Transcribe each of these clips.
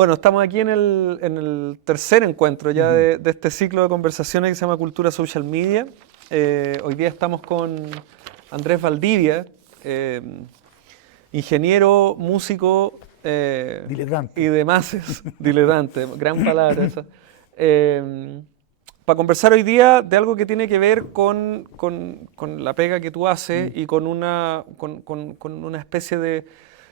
Bueno, estamos aquí en el tercer encuentro ya de este ciclo de conversaciones que se llama Cultura Social Media. Hoy día estamos con Andrés Valdivia, ingeniero, músico Diletante. y demás, diletante, gran palabra esa. Para conversar hoy día de algo que tiene que ver con la pega que tú haces y con una especie de,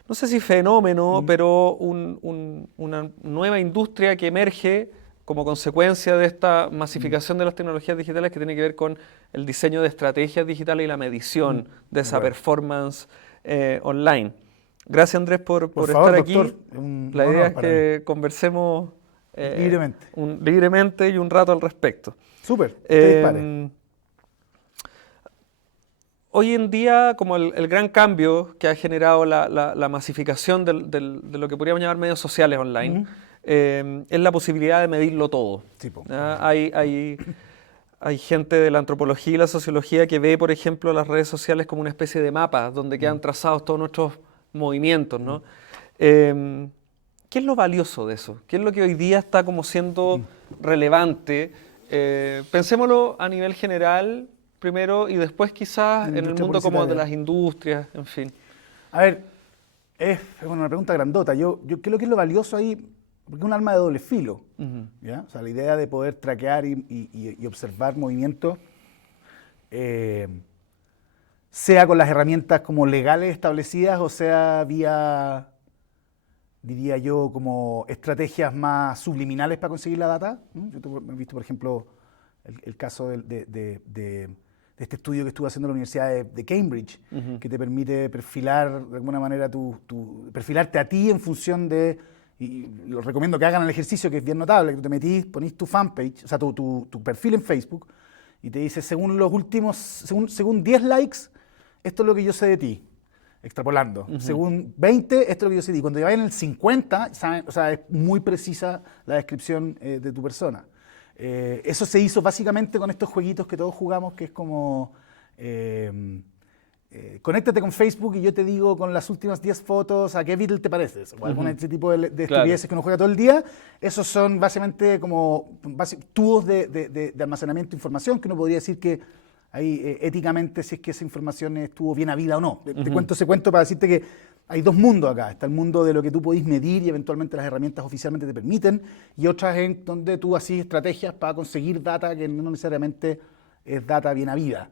no sé si fenómeno, pero una nueva industria que emerge como consecuencia de esta masificación de las tecnologías digitales, que tiene que ver con el diseño de estrategias digitales y la medición de esa performance online. Gracias, Andrés, por favor, estar aquí. doctor, La idea es que conversemos libremente y un rato al respecto. Súper, usted dispare. Hoy en día, como el gran cambio que ha generado la masificación de lo que podríamos llamar medios sociales online, es la posibilidad de medirlo todo. Sí, po. Hay gente de la antropología y la sociología que ve, por ejemplo, las redes sociales como una especie de mapa donde quedan trazados todos nuestros movimientos, ¿no? ¿Qué es lo valioso de eso? ¿Qué es lo que hoy día está como siendo relevante? Pensémoslo a nivel general primero y después quizás en el mundo como de las industrias, en fin. A ver, es una pregunta grandota. Yo creo que es lo valioso ahí, porque es un arma de doble filo. ¿Ya? O sea, la idea de poder traquear y observar movimientos, sea con las herramientas como legales establecidas o sea vía, diría yo, como estrategias más subliminales para conseguir la data. Yo he visto, por ejemplo, el caso de este estudio que estuve haciendo en la Universidad de Cambridge, que te permite perfilar de alguna manera perfilarte a ti en función de, y los recomiendo que hagan el ejercicio, que es bien notable, que tú te metís, ponís tu fanpage, o sea, tu perfil en Facebook, y te dice, según los últimos, según 10 likes, esto es lo que yo sé de ti, extrapolando. Según 20, esto es lo que yo sé de ti. Cuando ya vayan en el 50, ¿saben? O sea, es muy precisa la descripción de tu persona. Eso se hizo básicamente con estos jueguitos que todos jugamos, que es como conéctate con Facebook y yo te digo con las últimas 10 fotos a qué Beatle te pareces, o algún ese tipo de estupideces que uno juega todo el día. Esos son básicamente como tubos de almacenamiento de información, que uno podría decir que ahí éticamente si es que esa información estuvo bien habida o no. Te cuento ese cuento para decirte que hay dos mundos acá. Está el mundo de lo que tú podís medir y eventualmente las herramientas oficialmente te permiten, y otras en donde tú haces estrategias para conseguir data que no necesariamente es data bien habida.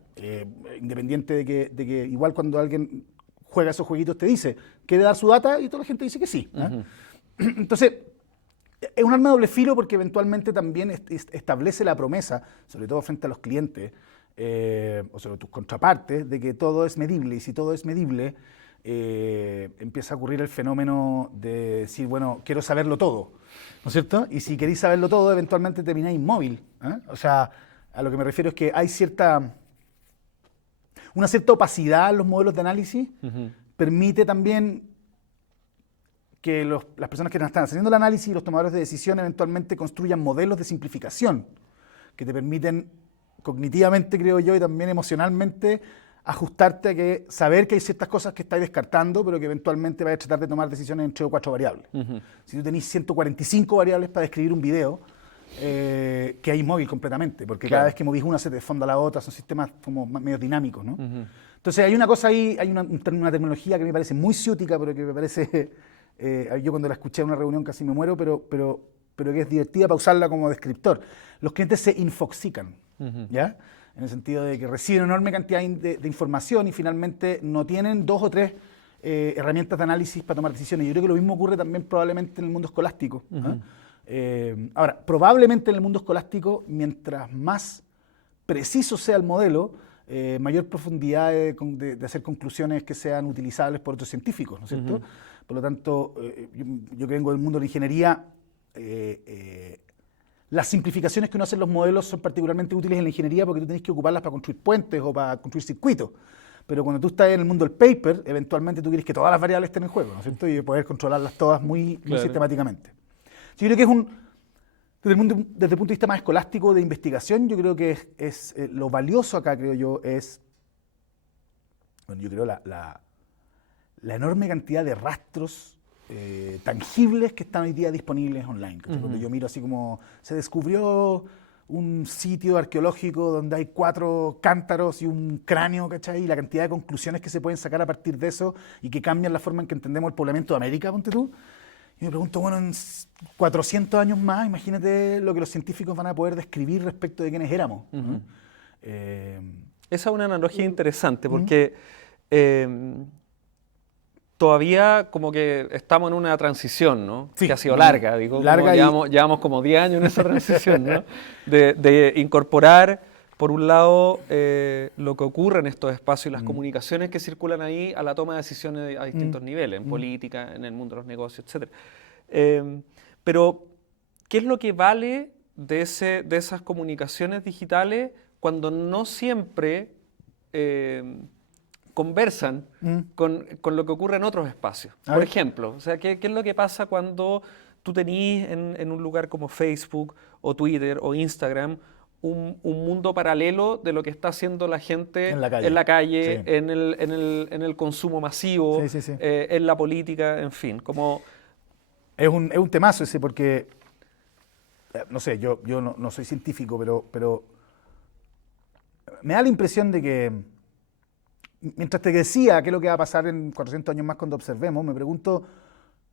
Independiente de que igual cuando alguien juega esos jueguitos te dice, ¿quiere dar su data? Y toda la gente dice que sí. Entonces, es un arma de doble filo porque eventualmente también establece la promesa, sobre todo frente a los clientes, o sobre tus contrapartes, de que todo es medible, y si todo es medible, empieza a ocurrir el fenómeno de decir, bueno, quiero saberlo todo, ¿no es cierto? Y si queréis saberlo todo, eventualmente termináis inmóvil. O sea, a lo que me refiero es que hay una cierta opacidad en los modelos de análisis, permite también que las personas que están haciendo el análisis y los tomadores de decisión eventualmente construyan modelos de simplificación que te permiten cognitivamente, creo yo, y también emocionalmente, ajustarte a saber que hay ciertas cosas que estáis descartando, pero que eventualmente vais a tratar de tomar decisiones en 3 o 4 variables. Si tú tenés 145 variables para describir un video, que hay inmóvil completamente, porque cada vez que movís una se te desfonda la otra, son sistemas como medio dinámicos, ¿no? Entonces hay una cosa ahí, hay una tecnología que me parece muy ciútica, pero que me parece, yo cuando la escuché en una reunión casi me muero, pero que es divertida para usarla como descriptor. Los clientes se infoxican, ¿ya? En el sentido de que reciben una enorme cantidad de información y finalmente no tienen 2 o 3 herramientas de análisis para tomar decisiones. Yo creo que lo mismo ocurre también probablemente en el mundo escolástico. Ahora, probablemente en el mundo escolástico, mientras más preciso sea el modelo, mayor profundidad de hacer conclusiones que sean utilizables por otros científicos, ¿no es cierto? Por lo tanto, yo que vengo del mundo de la ingeniería, las simplificaciones que uno hace en los modelos son particularmente útiles en la ingeniería porque tú tenés que ocuparlas para construir puentes o para construir circuitos. Pero cuando tú estás en el mundo del paper, eventualmente tú quieres que todas las variables estén en juego, ¿no es cierto? Y poder controlarlas todas muy sistemáticamente. Yo creo que desde el punto de vista más escolástico de investigación, yo creo que es lo valioso acá, creo yo, es, bueno, yo creo la enorme cantidad de rastros tangibles que están hoy día disponibles online. Cuando yo miro así como se descubrió un sitio arqueológico donde hay 4 cántaros y un cráneo, ¿cachai? Y la cantidad de conclusiones que se pueden sacar a partir de eso y que cambian la forma en que entendemos el poblamiento de América, ponte tú. Y me pregunto, bueno, en 400 años más, imagínate lo que los científicos van a poder describir respecto de quiénes éramos. ¿No? Esa es una analogía interesante porque todavía como que estamos en una transición, ¿no? Sí, que ha sido larga, digo, larga llevamos como 10 años en esa transición, ¿no? de incorporar, por un lado, lo que ocurre en estos espacios y las comunicaciones que circulan ahí a la toma de decisiones a distintos niveles, en política, en el mundo de los negocios, etc. Pero, ¿qué es lo que vale de esas comunicaciones digitales cuando no siempre conversan con lo que ocurre en otros espacios? Por ejemplo, o sea, ¿qué es lo que pasa cuando tú tenís en un lugar como Facebook o Twitter o Instagram un mundo paralelo de lo que está haciendo la gente en la calle, sí. en el consumo masivo, en la política, en fin? Es un temazo ese porque, no sé, yo no soy científico, pero me da la impresión de que mientras te decía qué es lo que va a pasar en 400 años más cuando observemos, me pregunto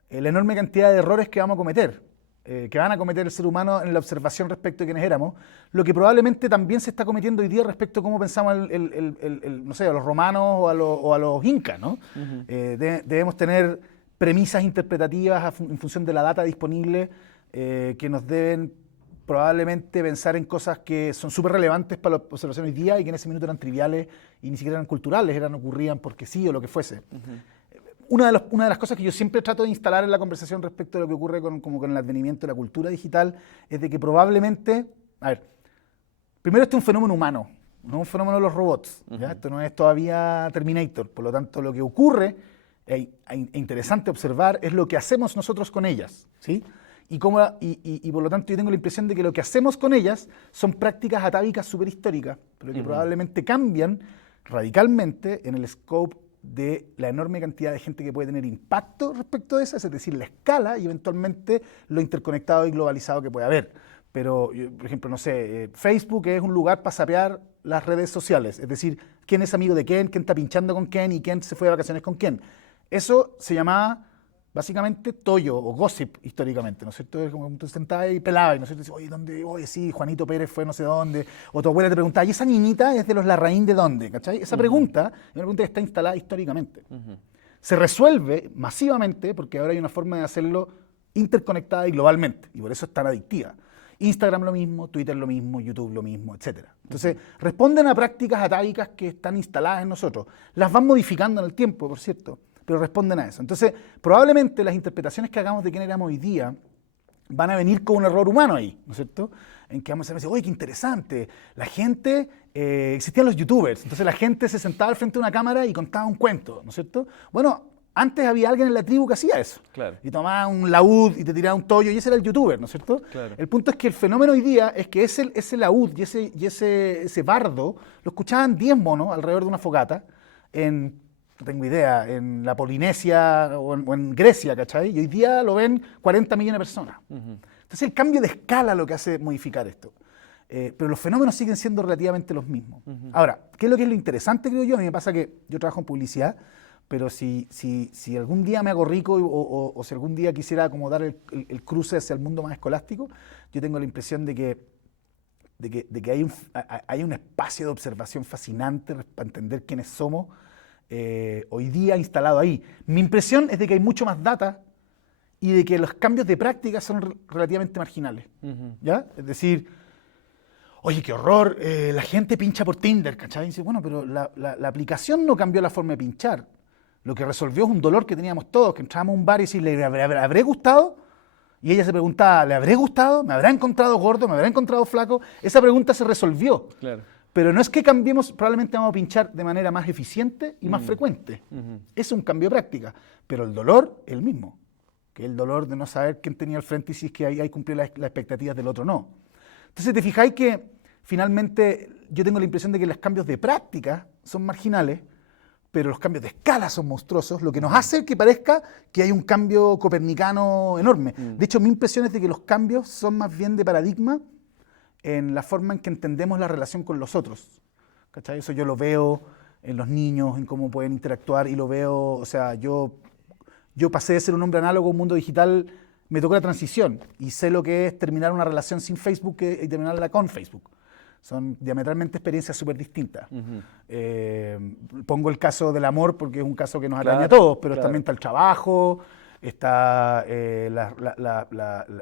la enorme cantidad de errores que vamos a cometer, que van a cometer el ser humano en la observación respecto de quiénes éramos, lo que probablemente también se está cometiendo hoy día respecto a cómo pensamos no sé, a los romanos o a los incas, ¿no? Debemos tener premisas interpretativas en función de la data disponible que nos deben probablemente pensar en cosas que son súper relevantes para la observación hoy día y que en ese minuto eran triviales y ni siquiera eran culturales, ocurrían porque sí o lo que fuese. Una de las cosas que yo siempre trato de instalar en la conversación respecto de lo que ocurre con el advenimiento de la cultura digital es de que probablemente, a ver, primero este es un fenómeno humano, no un fenómeno de los robots, ¿ya? Esto no es todavía Terminator, por lo tanto lo que ocurre, es interesante observar, es lo que hacemos nosotros con ellas, ¿sí? Y por lo tanto yo tengo la impresión de que lo que hacemos con ellas son prácticas atávicas superhistóricas, pero que probablemente cambian radicalmente en el scope de la enorme cantidad de gente que puede tener impacto respecto de esas, es decir, la escala y eventualmente lo interconectado y globalizado que puede haber. Pero, por ejemplo, no sé, Facebook es un lugar para sapear las redes sociales, es decir, quién es amigo de quién está pinchando con quién y quién se fue de vacaciones con quién. Eso se llamaba básicamente tollo o gossip históricamente, ¿no es cierto? Es como tú sentabas y pelabas, ¿no es cierto? Dices, oye, ¿dónde? Oye, sí, Juanito Pérez fue no sé dónde. O tu abuela te preguntaba, ¿y esa niñita es de los Larraín de dónde? ¿Cachai? Esa pregunta es una pregunta que está instalada históricamente. Se resuelve masivamente porque ahora hay una forma de hacerlo interconectada y globalmente, y por eso es tan adictiva. Instagram lo mismo, Twitter lo mismo, YouTube lo mismo, etc. Entonces, responden a prácticas atávicas que están instaladas en nosotros. Las van modificando en el tiempo, por cierto, pero responden a eso. Entonces, probablemente las interpretaciones que hagamos de quién éramos hoy día van a venir con un error humano ahí, ¿no es cierto? En que vamos a decir, oye, qué interesante, la gente, existían los youtubers, entonces la gente se sentaba al frente de una cámara y contaba un cuento, ¿no es cierto? Bueno, antes había alguien en la tribu que hacía eso, claro. Y tomaba un laúd y te tiraba un tollo y ese era el youtuber, ¿no es cierto? Claro. El punto es que el fenómeno hoy día es que ese laúd y ese bardo lo escuchaban 10 monos alrededor de una fogata no tengo idea, en la Polinesia o en Grecia, ¿cachai? Y hoy día lo ven 40 millones de personas. Entonces el cambio de escala es lo que hace modificar esto. Pero los fenómenos siguen siendo relativamente los mismos. Ahora, ¿qué es lo interesante, creo yo? A mí me pasa que yo trabajo en publicidad, pero si algún día me hago rico o si algún día quisiera como dar el cruce hacia el mundo más escolástico, yo tengo la impresión de que hay un espacio de observación fascinante para entender quiénes somos, hoy día instalado ahí. Mi impresión es de que hay mucho más data y de que los cambios de práctica son relativamente marginales. ¿Ya? Es decir, oye, qué horror, la gente pincha por Tinder, ¿cachai? Y dice, bueno, pero la aplicación no cambió la forma de pinchar. Lo que resolvió es un dolor que teníamos todos, que entrábamos a un bar y decirle, ¿le habré gustado? Y ella se preguntaba, ¿le habré gustado? ¿Me habrá encontrado gordo? ¿Me habrá encontrado flaco? Esa pregunta se resolvió. Claro. Pero no es que cambiemos, probablemente vamos a pinchar de manera más eficiente y más frecuente. Es un cambio de práctica, pero el dolor es el mismo, que el dolor de no saber quién tenía al frente y si es que ahí cumplió las expectativas del otro no. Entonces te fijáis que finalmente yo tengo la impresión de que los cambios de práctica son marginales, pero los cambios de escala son monstruosos, lo que nos hace que parezca que hay un cambio copernicano enorme. De hecho, mi impresión es de que los cambios son más bien de paradigma en la forma en que entendemos la relación con los otros. ¿Cachai? Eso yo lo veo en los niños, en cómo pueden interactuar, y lo veo, o sea, yo pasé de ser un hombre análogo a un mundo digital, me tocó la transición, y sé lo que es terminar una relación sin Facebook y terminarla con Facebook. Son diametralmente experiencias súper distintas. Pongo el caso del amor porque es un caso que nos atañe a todos, pero también está el trabajo, está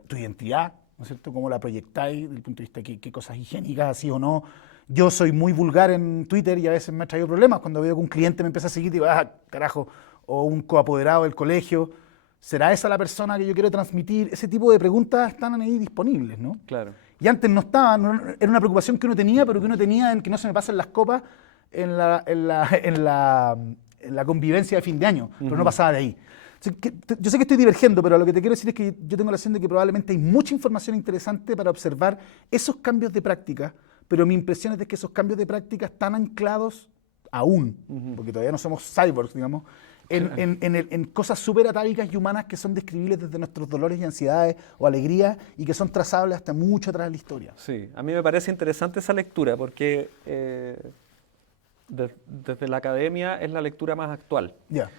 tu identidad, ¿no es cierto? Cómo la proyectáis desde el punto de vista de qué cosas higiénicas, así o no. Yo soy muy vulgar en Twitter y a veces me ha traído problemas cuando veo que un cliente me empieza a seguir y digo, carajo, o un coapoderado del colegio. ¿Será esa la persona que yo quiero transmitir? Ese tipo de preguntas están ahí disponibles, ¿no? Claro. Y antes no estaban, era una preocupación que uno tenía, pero que uno tenía en que no se me pasen las copas en la convivencia de fin de año, pero no pasaba de ahí. Yo sé que estoy divergiendo, pero lo que te quiero decir es que yo tengo la sensación de que probablemente hay mucha información interesante para observar esos cambios de práctica, pero mi impresión es de que esos cambios de práctica están anclados aún, porque todavía no somos cyborgs, digamos, en cosas súper atávicas y humanas que son describibles desde nuestros dolores y ansiedades o alegrías y que son trazables hasta mucho atrás de la historia. Sí, a mí me parece interesante esa lectura porque desde la academia es la lectura más actual. Ya.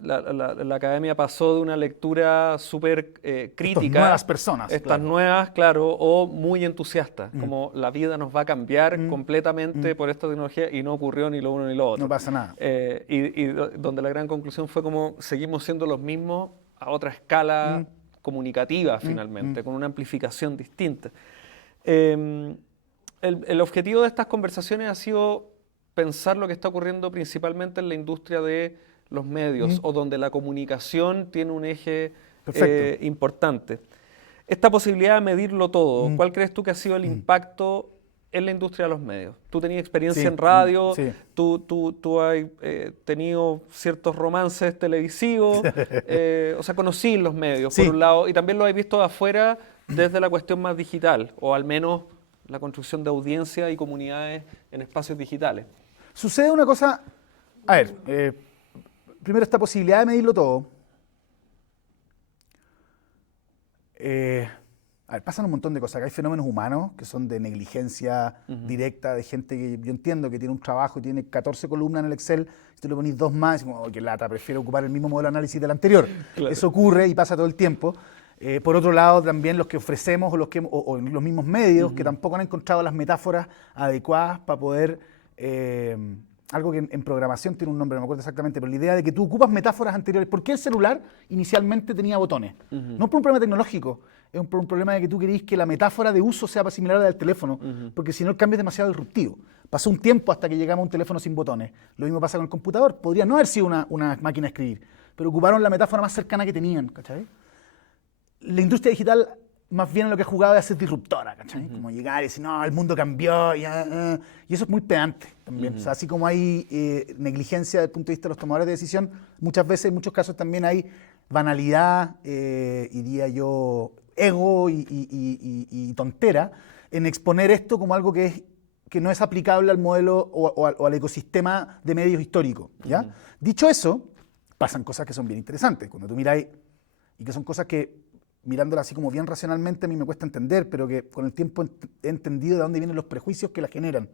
La academia pasó de una lectura súper crítica. Estas nuevas personas. Estas nuevas, claro, o muy entusiastas, como la vida nos va a cambiar completamente por esta tecnología y no ocurrió ni lo uno ni lo otro. No pasa nada. Y donde la gran conclusión fue como seguimos siendo los mismos a otra escala comunicativa finalmente, con una amplificación distinta. El objetivo de estas conversaciones ha sido pensar lo que está ocurriendo principalmente en la industria de los medios o donde la comunicación tiene un eje importante. Esta posibilidad de medirlo todo, ¿cuál crees tú que ha sido el impacto en la industria de los medios? Tú tenías experiencia en radio, tú has tenido ciertos romances televisivos, o sea, conocí los medios por un lado y también lo has visto de afuera desde la cuestión más digital, o al menos la construcción de audiencia y comunidades en espacios digitales. Sucede una cosa, a ver, primero esta posibilidad de medirlo todo. Pasan un montón de cosas. Acá hay fenómenos humanos que son de negligencia directa, de gente que yo entiendo que tiene un trabajo y tiene 14 columnas en el Excel, si tú le ponís 2 más, y como, oh, qué lata, prefiero ocupar el mismo modelo de análisis del anterior. Claro. Eso ocurre y pasa todo el tiempo. Por otro lado, también los que ofrecemos o los mismos medios que tampoco han encontrado las metáforas adecuadas para poder... algo que en programación tiene un nombre, no me acuerdo exactamente, pero la idea de que tú ocupas metáforas anteriores. ¿Por qué el celular inicialmente tenía botones? No por un problema tecnológico, es por un problema de que tú querís que la metáfora de uso sea similar a la del teléfono, porque si no el cambio es demasiado disruptivo. Pasó un tiempo hasta que llegamos a un teléfono sin botones. Lo mismo pasa con el computador. Podría no haber sido una máquina de escribir, pero ocuparon la metáfora más cercana que tenían, ¿cachai? La industria digital más bien lo que ha jugado es ser disruptora, ¿cachai? Como llegar y decir, no, el mundo cambió, y eso es muy pedante también. O sea, así como hay negligencia desde el punto de vista de los tomadores de decisión, muchas veces, en muchos casos también hay banalidad, y diría yo, ego y tontera en exponer esto como algo que no es aplicable al modelo o al ecosistema de medios histórico, ¿ya? Dicho eso, pasan cosas que son bien interesantes. Cuando tú miráis, y que son cosas que mirándola así como bien racionalmente a mí me cuesta entender, pero que con el tiempo he entendido de dónde vienen los prejuicios que la generan.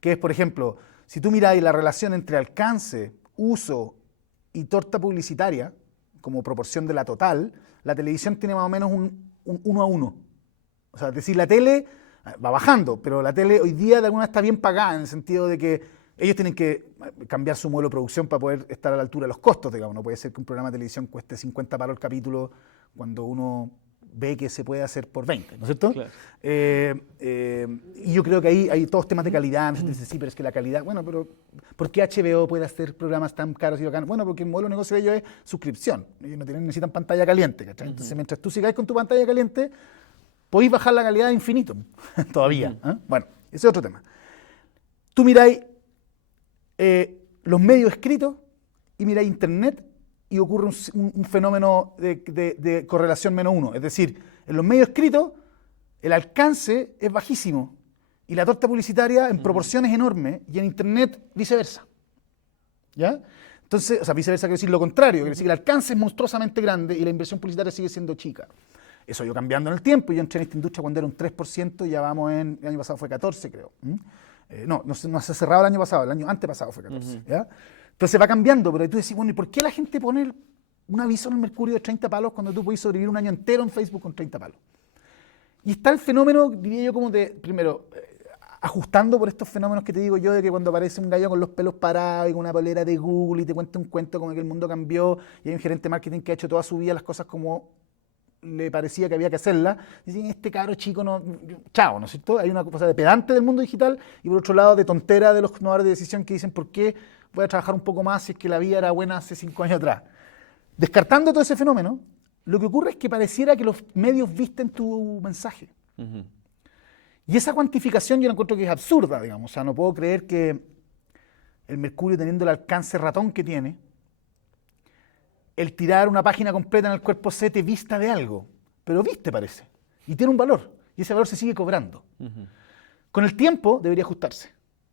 Que es, por ejemplo, si tú miráis la relación entre alcance, uso y torta publicitaria, como proporción de la total, la televisión tiene más o menos un 1 a 1. O sea, es decir, la tele va bajando, pero la tele hoy día de alguna manera está bien pagada, en el sentido de que ellos tienen que cambiar su modelo de producción para poder estar a la altura de los costos, digamos. No puede ser que un programa de televisión cueste 50 palos el capítulo cuando uno ve que se puede hacer por 20, ¿no es cierto? Claro. Y yo creo que ahí hay todos temas de calidad. No se dice, sí, pero es que la calidad... Bueno, pero ¿por qué HBO puede hacer programas tan caros y bacanos? Bueno, porque el modelo de negocio de ellos es suscripción. Ellos no necesitan pantalla caliente, ¿cachai? Entonces, mientras tú sigáis con tu pantalla caliente, podéis bajar la calidad de infinito, todavía. Bueno, ese es otro tema. Tú miráis los medios escritos y miráis Internet y ocurre un fenómeno de correlación -1. Es decir, en los medios escritos el alcance es bajísimo y la torta publicitaria en proporciones enormes, y en Internet viceversa. ¿Ya? Entonces, o sea, viceversa quiere decir lo contrario, quiere decir que el alcance es monstruosamente grande y la inversión publicitaria sigue siendo chica. Eso ha ido cambiando en el tiempo. Yo entré en esta industria cuando era un 3%, ya vamos el año pasado fue 14, creo. No se cerraba el año pasado, el año antepasado fue 14. ¿Ya? Entonces va cambiando, pero tú decís, bueno, ¿y por qué la gente pone un aviso en el Mercurio de 30 palos cuando tú puedes sobrevivir un año entero en Facebook con 30 palos? Y está el fenómeno, diría yo, como de, primero, ajustando por estos fenómenos que te digo yo, de que cuando aparece un gallo con los pelos parados y con una polera de Google y te cuenta un cuento como que el mundo cambió y hay un gerente de marketing que ha hecho toda su vida las cosas como le parecía que había que hacerlas, dicen, este cabro chico no, chao, ¿no es cierto? Hay una cosa de pedante del mundo digital y por otro lado de tontera de los tomadores de decisión que dicen, ¿por qué voy a trabajar un poco más si es que la vida era buena hace 5 años atrás? Descartando todo ese fenómeno, lo que ocurre es que pareciera que los medios visten tu mensaje. Y esa cuantificación yo la encuentro que es absurda, digamos. O sea, no puedo creer que el Mercurio, teniendo el alcance ratón que tiene, el tirar una página completa en el cuerpo C te vista de algo. Pero viste, parece. Y tiene un valor. Y ese valor se sigue cobrando. Con el tiempo debería ajustarse,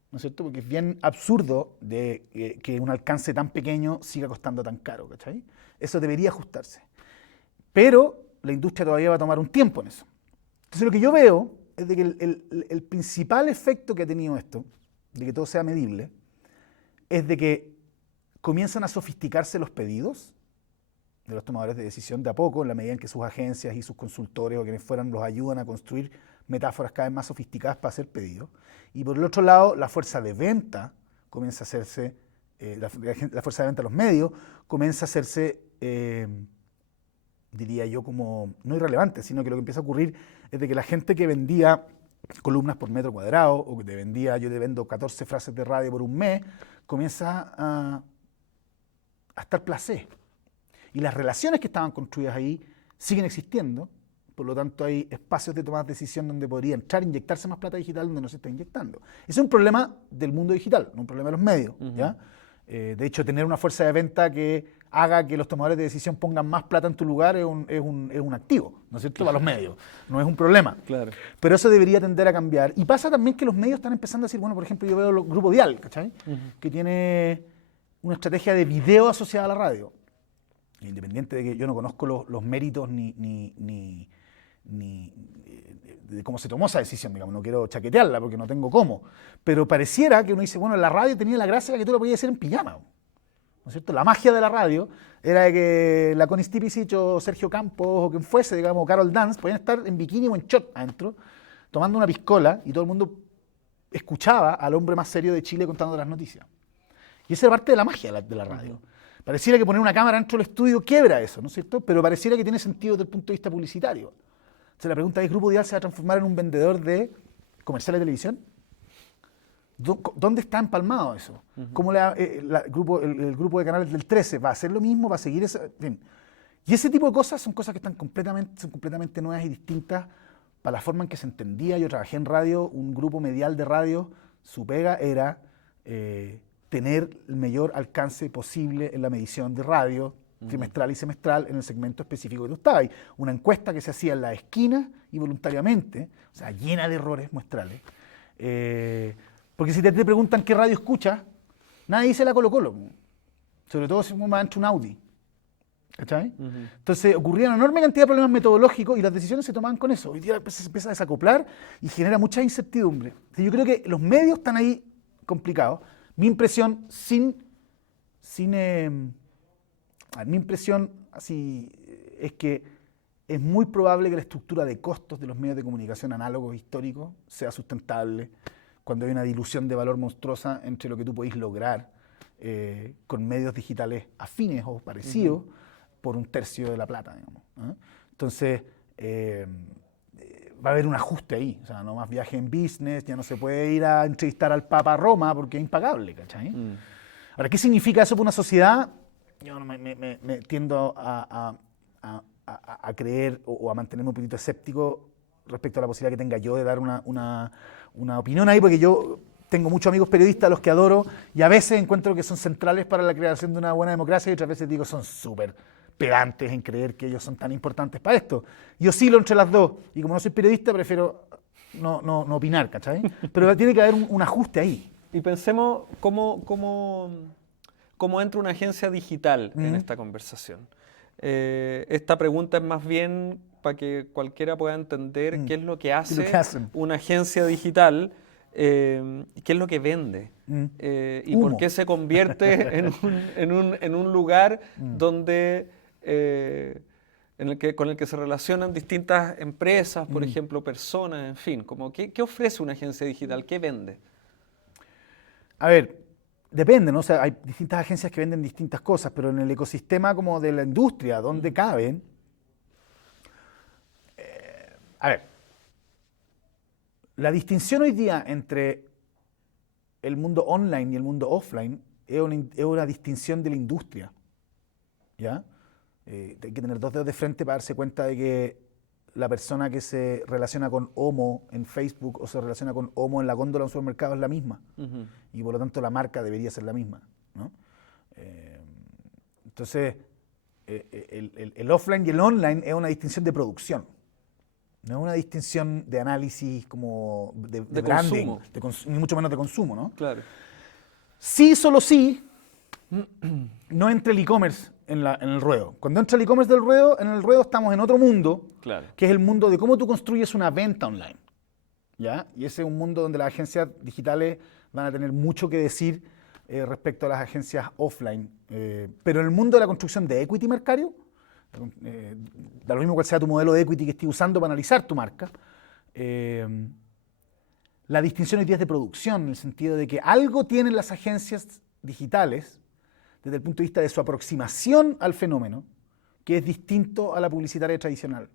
¿no es cierto? Porque es bien absurdo que un alcance tan pequeño siga costando tan caro, ¿cachai? Eso debería ajustarse. Pero la industria todavía va a tomar un tiempo en eso. Entonces lo que yo veo es de que el principal efecto que ha tenido esto, de que todo sea medible, es de que comienzan a sofisticarse los pedidos de los tomadores de decisión de a poco, en la medida en que sus agencias y sus consultores o quienes fueran los ayudan a construir metáforas cada vez más sofisticadas para hacer pedidos. Y por el otro lado, la fuerza de venta comienza a hacerse, la fuerza de venta de los medios comienza a hacerse, diría yo, como no irrelevante, sino que lo que empieza a ocurrir es de que la gente que vendía columnas por metro cuadrado o que te vendía, yo te vendo 14 frases de radio por un mes, comienza a estar placé. Y las relaciones que estaban construidas ahí siguen existiendo, por lo tanto hay espacios de tomar decisión donde podría entrar e inyectarse más plata digital donde no se está inyectando. Ese es un problema del mundo digital, no un problema de los medios. ¿Ya? De hecho, tener una fuerza de venta que haga que los tomadores de decisión pongan más plata en tu lugar es un activo, ¿no es cierto? Para los medios, no es un problema. Claro. Pero eso debería tender a cambiar. Y pasa también que los medios están empezando a decir, bueno, por ejemplo, yo veo el Grupo Dial, ¿cachai? Que tiene una estrategia de video asociada a la radio. Independiente de que yo no conozco los méritos ni de cómo se tomó esa decisión, digamos, no quiero chaquetearla porque no tengo cómo, pero pareciera que uno dice, bueno, la radio tenía la gracia de que tú lo podías hacer en pijama, ¿no es cierto? La magia de la radio era de que la Connie Stipicic o Sergio Campos o quien fuese, digamos, Carol Dance, podían estar en bikini o en short adentro, tomando una piscola y todo el mundo escuchaba al hombre más serio de Chile contando las noticias. Y esa era parte de la magia de la radio. Pareciera que poner una cámara dentro del estudio quiebra eso, ¿no es cierto? Pero pareciera que tiene sentido desde el punto de vista publicitario. Entonces la pregunta es, ¿Grupo Dial se va a transformar en un vendedor de comerciales de televisión? ¿Dónde está empalmado eso? ¿Cómo el grupo de canales del 13 va a hacer lo mismo? ¿Va a seguir eso? Bien. Y ese tipo de cosas son cosas que son completamente nuevas y distintas para la forma en que se entendía. Yo trabajé en radio, un grupo medial de radio, su pega era tener el mayor alcance posible en la medición de radio, trimestral y semestral, en el segmento específico que tú estabas. Una encuesta que se hacía en la esquina y voluntariamente, o sea, llena de errores muestrales. Porque si te preguntan qué radio escuchas, nadie dice la Colo-Colo. Sobre todo si uno va entre un Audi. ¿Cachai? Entonces ocurría una enorme cantidad de problemas metodológicos y las decisiones se tomaban con eso. Hoy día se empieza a desacoplar y genera mucha incertidumbre. Entonces, yo creo que los medios están ahí complicados. Mi impresión, mi impresión así es que es muy probable que la estructura de costos de los medios de comunicación análogos históricos sea sustentable cuando hay una dilución de valor monstruosa entre lo que tú podéis lograr con medios digitales afines o parecidos por un tercio de la plata, digamos, ¿eh? Entonces, va a haber un ajuste ahí, o sea, no más viaje en business, ya no se puede ir a entrevistar al Papa a Roma porque es impagable, ¿cachai? Ahora, ¿qué significa eso para una sociedad? Yo me tiendo a creer o a mantenerme un poquito escéptico respecto a la posibilidad que tenga yo de dar una opinión ahí, porque yo tengo muchos amigos periodistas a los que adoro y a veces encuentro que son centrales para la creación de una buena democracia y otras veces digo son súper pedantes en creer que ellos son tan importantes para esto. Yo oscilo entre las dos y como no soy periodista prefiero no opinar, ¿cachai? Pero tiene que haber un ajuste ahí. Y pensemos cómo cómo entra una agencia digital en esta conversación. Esta pregunta es más bien para que cualquiera pueda entender qué es lo que hace una agencia digital, qué es lo que vende y por qué se convierte en un lugar donde, con el que se relacionan distintas empresas, por ejemplo, personas, en fin. Como, ¿qué ofrece una agencia digital? ¿Qué vende? A ver, depende, ¿no? O sea, hay distintas agencias que venden distintas cosas, pero en el ecosistema como de la industria, donde caben, a ver, la distinción hoy día entre el mundo online y el mundo offline es una distinción de la industria, ¿ya? Hay que tener dos dedos de frente para darse cuenta de que la persona que se relaciona con Omo en Facebook o se relaciona con Omo en la góndola de un supermercado es la misma. Y por lo tanto la marca debería ser la misma, ¿no? Entonces, el offline y el online es una distinción de producción. No es una distinción de análisis como de branding, ni mucho menos de consumo, ¿no? Claro. Sí, solo sí, no entra el e-commerce en el ruedo. Cuando entra el e-commerce en el ruedo estamos en otro mundo, claro, que es el mundo de cómo tú construyes una venta online, ¿ya? Y ese es un mundo donde las agencias digitales van a tener mucho que decir respecto a las agencias offline. Pero en el mundo de la construcción de equity marcario, da lo mismo cuál sea tu modelo de equity que estés usando para analizar tu marca, la distinción hoy día es de producción, en el sentido de que algo tienen las agencias digitales desde el punto de vista de su aproximación al fenómeno, que es distinto a la publicitaria tradicional.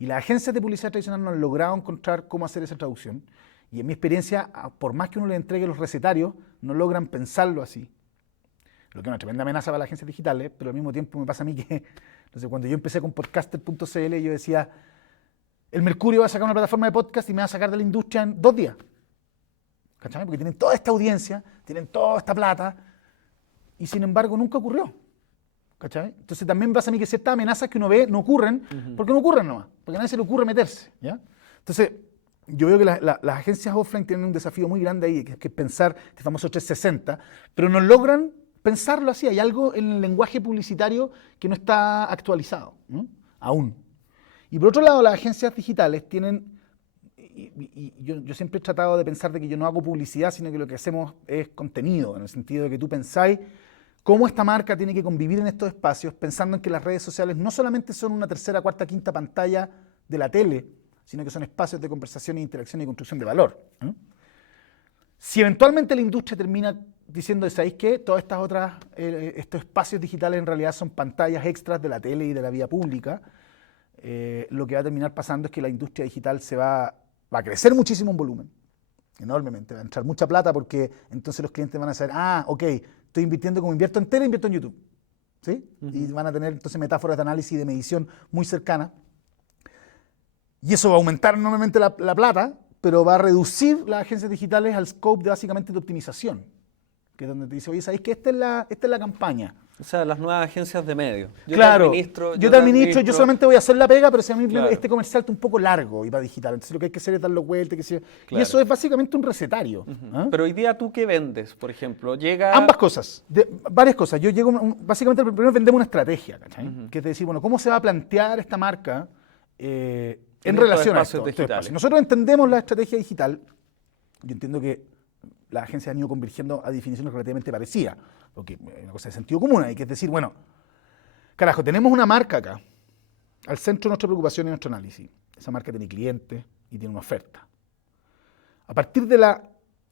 Y las agencias de publicidad tradicional no han logrado encontrar cómo hacer esa traducción. Y en mi experiencia, por más que uno le entregue los recetarios, no logran pensarlo así. Lo que es una tremenda amenaza para las agencias digitales, pero al mismo tiempo me pasa a mí que, no sé, cuando yo empecé con podcaster.cl, yo decía, el Mercurio va a sacar una plataforma de podcast y me va a sacar de la industria en 2 días. ¿Cachai? Porque tienen toda esta audiencia, tienen toda esta plata, y sin embargo nunca ocurrió. ¿Cachai? Entonces también me pasa a mí que ciertas amenazas que uno ve no ocurren, porque no ocurren nomás, porque a nadie se le ocurre meterse, ¿ya? Entonces, yo veo que las agencias offline tienen un desafío muy grande ahí, que es pensar este famoso 360, pero no logran pensarlo así. Hay algo en el lenguaje publicitario que no está actualizado, ¿no? Aún. Y por otro lado, las agencias digitales tienen, y yo siempre he tratado de pensar de que yo no hago publicidad, sino que lo que hacemos es contenido, en el sentido de que tú pensáis cómo esta marca tiene que convivir en estos espacios, pensando en que las redes sociales no solamente son una tercera, cuarta, quinta pantalla de la tele, sino que son espacios de conversación, interacción y construcción de valor, ¿no? Si eventualmente la industria termina diciendo, ¿sabéis qué? Todas estas otras, estos espacios digitales en realidad son pantallas extras de la tele y de la vía pública, lo que va a terminar pasando es que la industria digital va a crecer muchísimo en volumen, enormemente, va a entrar mucha plata porque entonces los clientes van a saber, ok, estoy invirtiendo, como invierto en tele, invierto en YouTube, ¿sí? Y van a tener entonces metáforas de análisis y de medición muy cercanas. Y eso va a aumentar enormemente la plata, pero va a reducir las agencias digitales al scope de básicamente de optimización, que es donde te dice, oye, ¿sabéis que esta es la campaña? O sea, las nuevas agencias de medios. Yo te administro, yo solamente voy a hacer la pega, pero si a mí este comercial está un poco largo y va digital, entonces lo que hay que hacer es darlo vuelta, y eso es básicamente un recetario. Pero hoy día, ¿tú qué vendes, por ejemplo? Ambas cosas, varias cosas. Yo llego, básicamente primero vendemos una estrategia, ¿cachai? Que es decir, bueno, ¿cómo se va a plantear esta marca en relación a estos espacios? Nosotros entendemos la estrategia digital, yo entiendo que las agencias han ido convergiendo a definiciones relativamente parecidas, porque es una cosa de sentido común ahí, que es decir, bueno, carajo, tenemos una marca acá, al centro de nuestra preocupación y nuestro análisis. Esa marca tiene clientes y tiene una oferta. A partir de la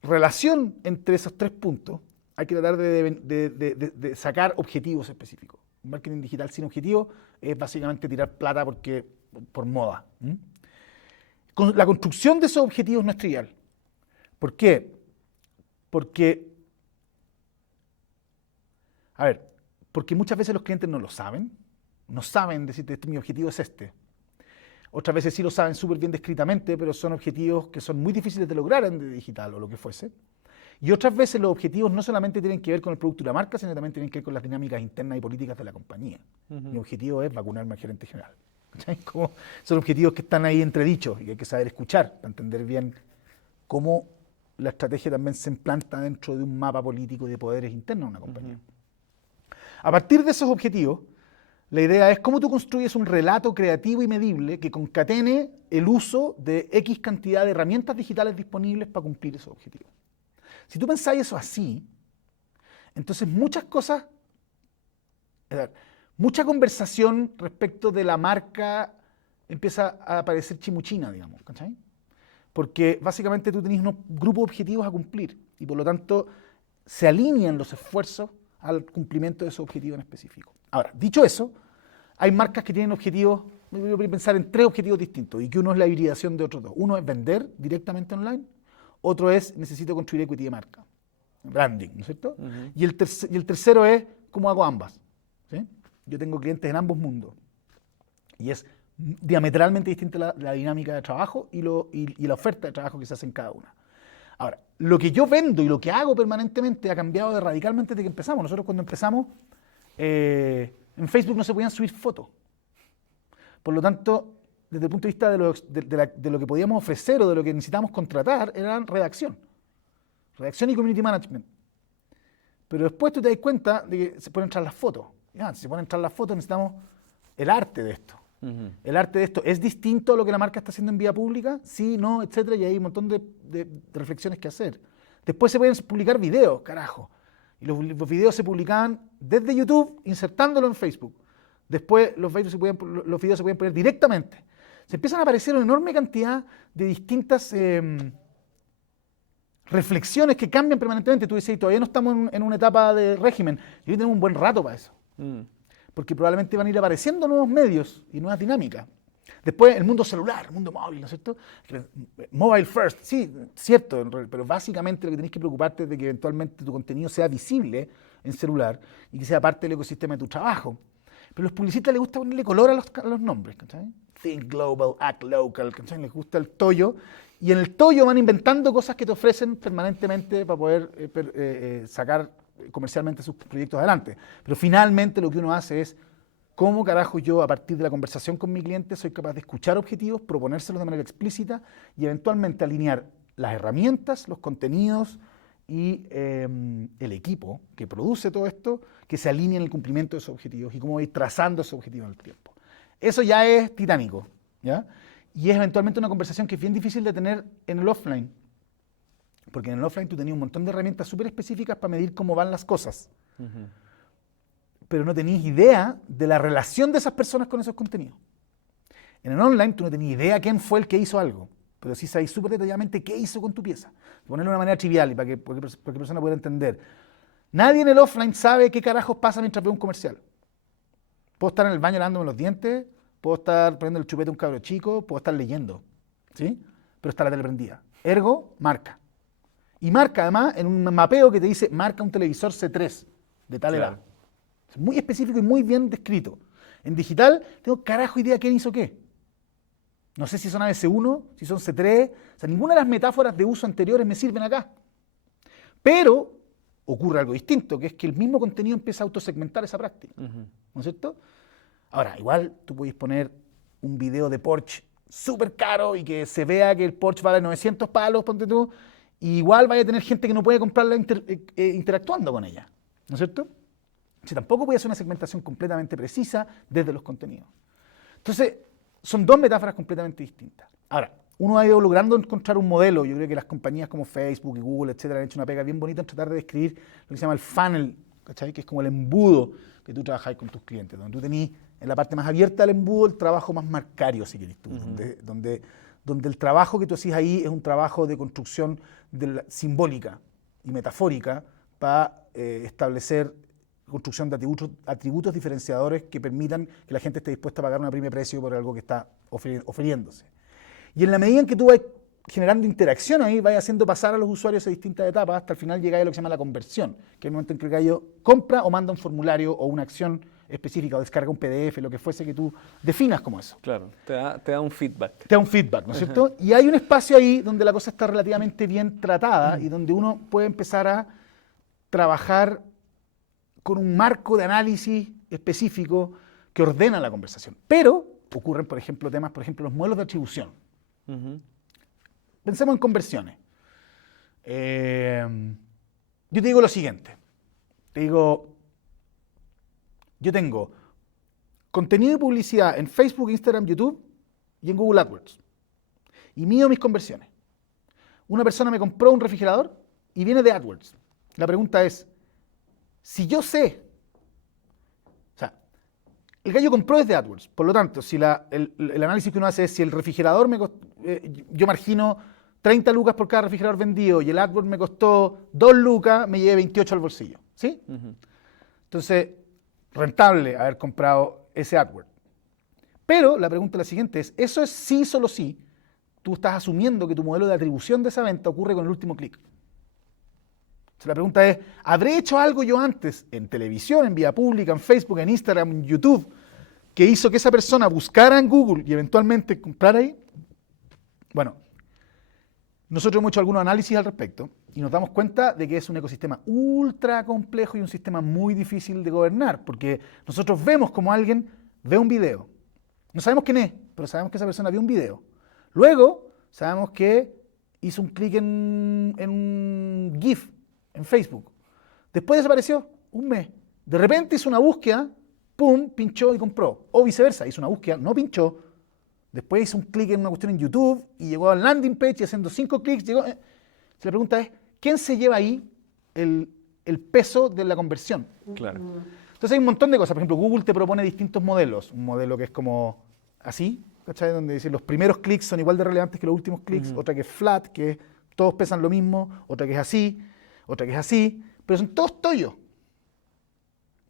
relación entre esos 3 puntos, hay que tratar de sacar objetivos específicos. Un marketing digital sin objetivo es básicamente tirar plata por moda. La construcción de esos objetivos no es trivial. ¿Por qué? Porque muchas veces los clientes no lo saben, no saben decirte, mi objetivo es este. Otras veces sí lo saben súper bien descritamente, pero son objetivos que son muy difíciles de lograr en digital o lo que fuese. Y otras veces los objetivos no solamente tienen que ver con el producto y la marca, sino también tienen que ver con las dinámicas internas y políticas de la compañía. Mi objetivo es vacunarme al gerente general. Como son objetivos que están ahí entredichos y que hay que saber escuchar para entender bien cómo la estrategia también se implanta dentro de un mapa político de poderes internos de una compañía. A partir de esos objetivos, la idea es cómo tú construyes un relato creativo y medible que concatene el uso de X cantidad de herramientas digitales disponibles para cumplir esos objetivos. Si tú pensáis eso así, entonces muchas cosas, mucha conversación respecto de la marca empieza a parecer chimuchina, digamos, ¿cachai? Porque básicamente tú tenés unos grupos de objetivos a cumplir y por lo tanto se alinean los esfuerzos al cumplimiento de esos objetivos en específico. Ahora, dicho eso, hay marcas que tienen objetivos, yo voy a pensar en 3 objetivos distintos y que uno es la hibridación de otros 2. Uno es vender directamente online, otro es necesito construir equity de marca, branding, ¿no es cierto? Y el tercero es cómo hago ambas, ¿sí? Yo tengo clientes en ambos mundos y es diametralmente distinta la dinámica de trabajo y la oferta de trabajo que se hace en cada una. Ahora, lo que yo vendo y lo que hago permanentemente ha cambiado radicalmente desde que empezamos. Nosotros cuando empezamos, en Facebook no se podían subir fotos. Por lo tanto, desde el punto de vista de lo que podíamos ofrecer o de lo que necesitábamos contratar, era redacción y community management. Pero después tú te das cuenta de que se pueden entrar las fotos. Ya, si se pueden entrar las fotos, necesitamos el arte de esto. El arte de esto es distinto a lo que la marca está haciendo en vía pública, sí, no, etcétera, y hay un montón de reflexiones que hacer. Después se pueden publicar videos, carajo. Y los videos se publicaban desde YouTube, insertándolo en Facebook. Después los videos se pueden poner directamente. Se empiezan a aparecer una enorme cantidad de distintas reflexiones que cambian permanentemente. Tú dices, todavía no estamos en una etapa de régimen. Y hoy tenemos un buen rato para eso. Porque probablemente van a ir apareciendo nuevos medios y nuevas dinámicas. Después, el mundo celular, el mundo móvil, ¿no es cierto? Mobile first, sí, cierto, pero básicamente lo que tenés que preocuparte es de que eventualmente tu contenido sea visible en celular y que sea parte del ecosistema de tu trabajo. Pero a los publicistas les gusta ponerle color a los nombres, ¿cachai? Think global, act local, ¿cachai? Les gusta el tollo. Y en el tollo van inventando cosas que te ofrecen permanentemente para poder sacar comercialmente sus proyectos adelante. Pero finalmente lo que uno hace es cómo carajo yo a partir de la conversación con mi cliente soy capaz de escuchar objetivos, proponérselos de manera explícita y eventualmente alinear las herramientas, los contenidos y el equipo que produce todo esto, que se alinee en el cumplimiento de esos objetivos y cómo ir trazando esos objetivos en el tiempo. Eso ya es titánico, ¿ya? Y es eventualmente una conversación que es bien difícil de tener en el offline. Porque en el offline tú tenías un montón de herramientas súper específicas para medir cómo van las cosas. Pero no tenías idea de la relación de esas personas con esos contenidos. En el online tú no tenías idea quién fue el que hizo algo, pero sí sabes súper detalladamente qué hizo con tu pieza. Ponerlo de una manera trivial y para que cualquier persona pueda entender. Nadie en el offline sabe qué carajos pasa mientras ve un comercial. Puedo estar en el baño lavándome los dientes, puedo estar poniendo el chupete a un cabro chico, puedo estar leyendo, ¿sí? Pero está la tele prendida. Ergo, marca. Y marca además en un mapeo que te dice, marca un televisor C3 de tal edad. Es muy específico y muy bien descrito. En digital, tengo carajo idea quién hizo qué. No sé si son ABC1, si son C3, o sea, ninguna de las metáforas de uso anteriores me sirven acá. Pero ocurre algo distinto, que es que el mismo contenido empieza a autosegmentar esa práctica. ¿No es cierto? Ahora, igual tú puedes poner un video de Porsche súper caro y que se vea que el Porsche vale 900 palos, ponte tú, y igual vaya a tener gente que no puede comprarla interactuando con ella. ¿No es cierto? Si tampoco voy a hacer una segmentación completamente precisa desde los contenidos. Entonces, son 2 metáforas completamente distintas. Ahora, uno ha ido logrando encontrar un modelo. Yo creo que las compañías como Facebook y Google, etcétera, han hecho una pega bien bonita en tratar de describir lo que se llama el funnel, ¿cachai? Que es como el embudo que tú trabajas con tus clientes, donde tú tenés en la parte más abierta del embudo el trabajo más marcario, si querés tú, donde el trabajo que tú haces ahí es un trabajo de construcción simbólica y metafórica para establecer construcción de atributos diferenciadores que permitan que la gente esté dispuesta a pagar una prima de precio por algo que está ofreciéndose. Y en la medida en que tú vas generando interacción ahí, vas haciendo pasar a los usuarios a distintas etapas, hasta el final llega a lo que se llama la conversión, que es el momento en que el gallo compra o manda un formulario o una acción específica o descarga un PDF, lo que fuese que tú definas como eso. Claro, te da un feedback. Te da un feedback, ¿no es cierto? Y hay un espacio ahí donde la cosa está relativamente bien tratada y donde uno puede empezar a trabajar con un marco de análisis específico que ordena la conversación. Pero ocurren, por ejemplo, temas, por ejemplo, los modelos de atribución. Pensemos en conversiones. Yo te digo lo siguiente. Te digo, yo tengo contenido de publicidad en Facebook, Instagram, YouTube y en Google AdWords. Y mido mis conversiones. Una persona me compró un refrigerador y viene de AdWords. La pregunta es, si yo sé, o sea, el gallo compró desde AdWords, por lo tanto, si el análisis que uno hace es si el refrigerador yo margino 30 lucas por cada refrigerador vendido y el AdWords me costó 2 lucas, me llevé 28 al bolsillo, ¿sí? Entonces, rentable haber comprado ese AdWords. Pero la pregunta es la siguiente, ¿eso es sí, solo sí? Tú estás asumiendo que tu modelo de atribución de esa venta ocurre con el último clic. Entonces la pregunta es, ¿habré hecho algo yo antes en televisión, en vía pública, en Facebook, en Instagram, en YouTube, que hizo que esa persona buscara en Google y eventualmente comprara ahí? Bueno, nosotros hemos hecho algunos análisis al respecto y nos damos cuenta de que es un ecosistema ultra complejo y un sistema muy difícil de gobernar, porque nosotros vemos como alguien ve un video. No sabemos quién es, pero sabemos que esa persona vio un video. Luego, sabemos que hizo un clic en un GIF en Facebook. Después desapareció un mes. De repente hizo una búsqueda, pum, pinchó y compró. O viceversa, hizo una búsqueda, no pinchó. Después hizo un clic en una cuestión en YouTube y llegó al landing page y haciendo 5 clics llegó. La pregunta es, ¿quién se lleva ahí el peso de la conversión? Claro. Entonces hay un montón de cosas. Por ejemplo, Google te propone distintos modelos. Un modelo que es como así, ¿cachai? Donde dice los primeros clics son igual de relevantes que los últimos clics. Otra que es flat, que todos pesan lo mismo. Otra que es así. Otra que es así. Pero son todos tollos.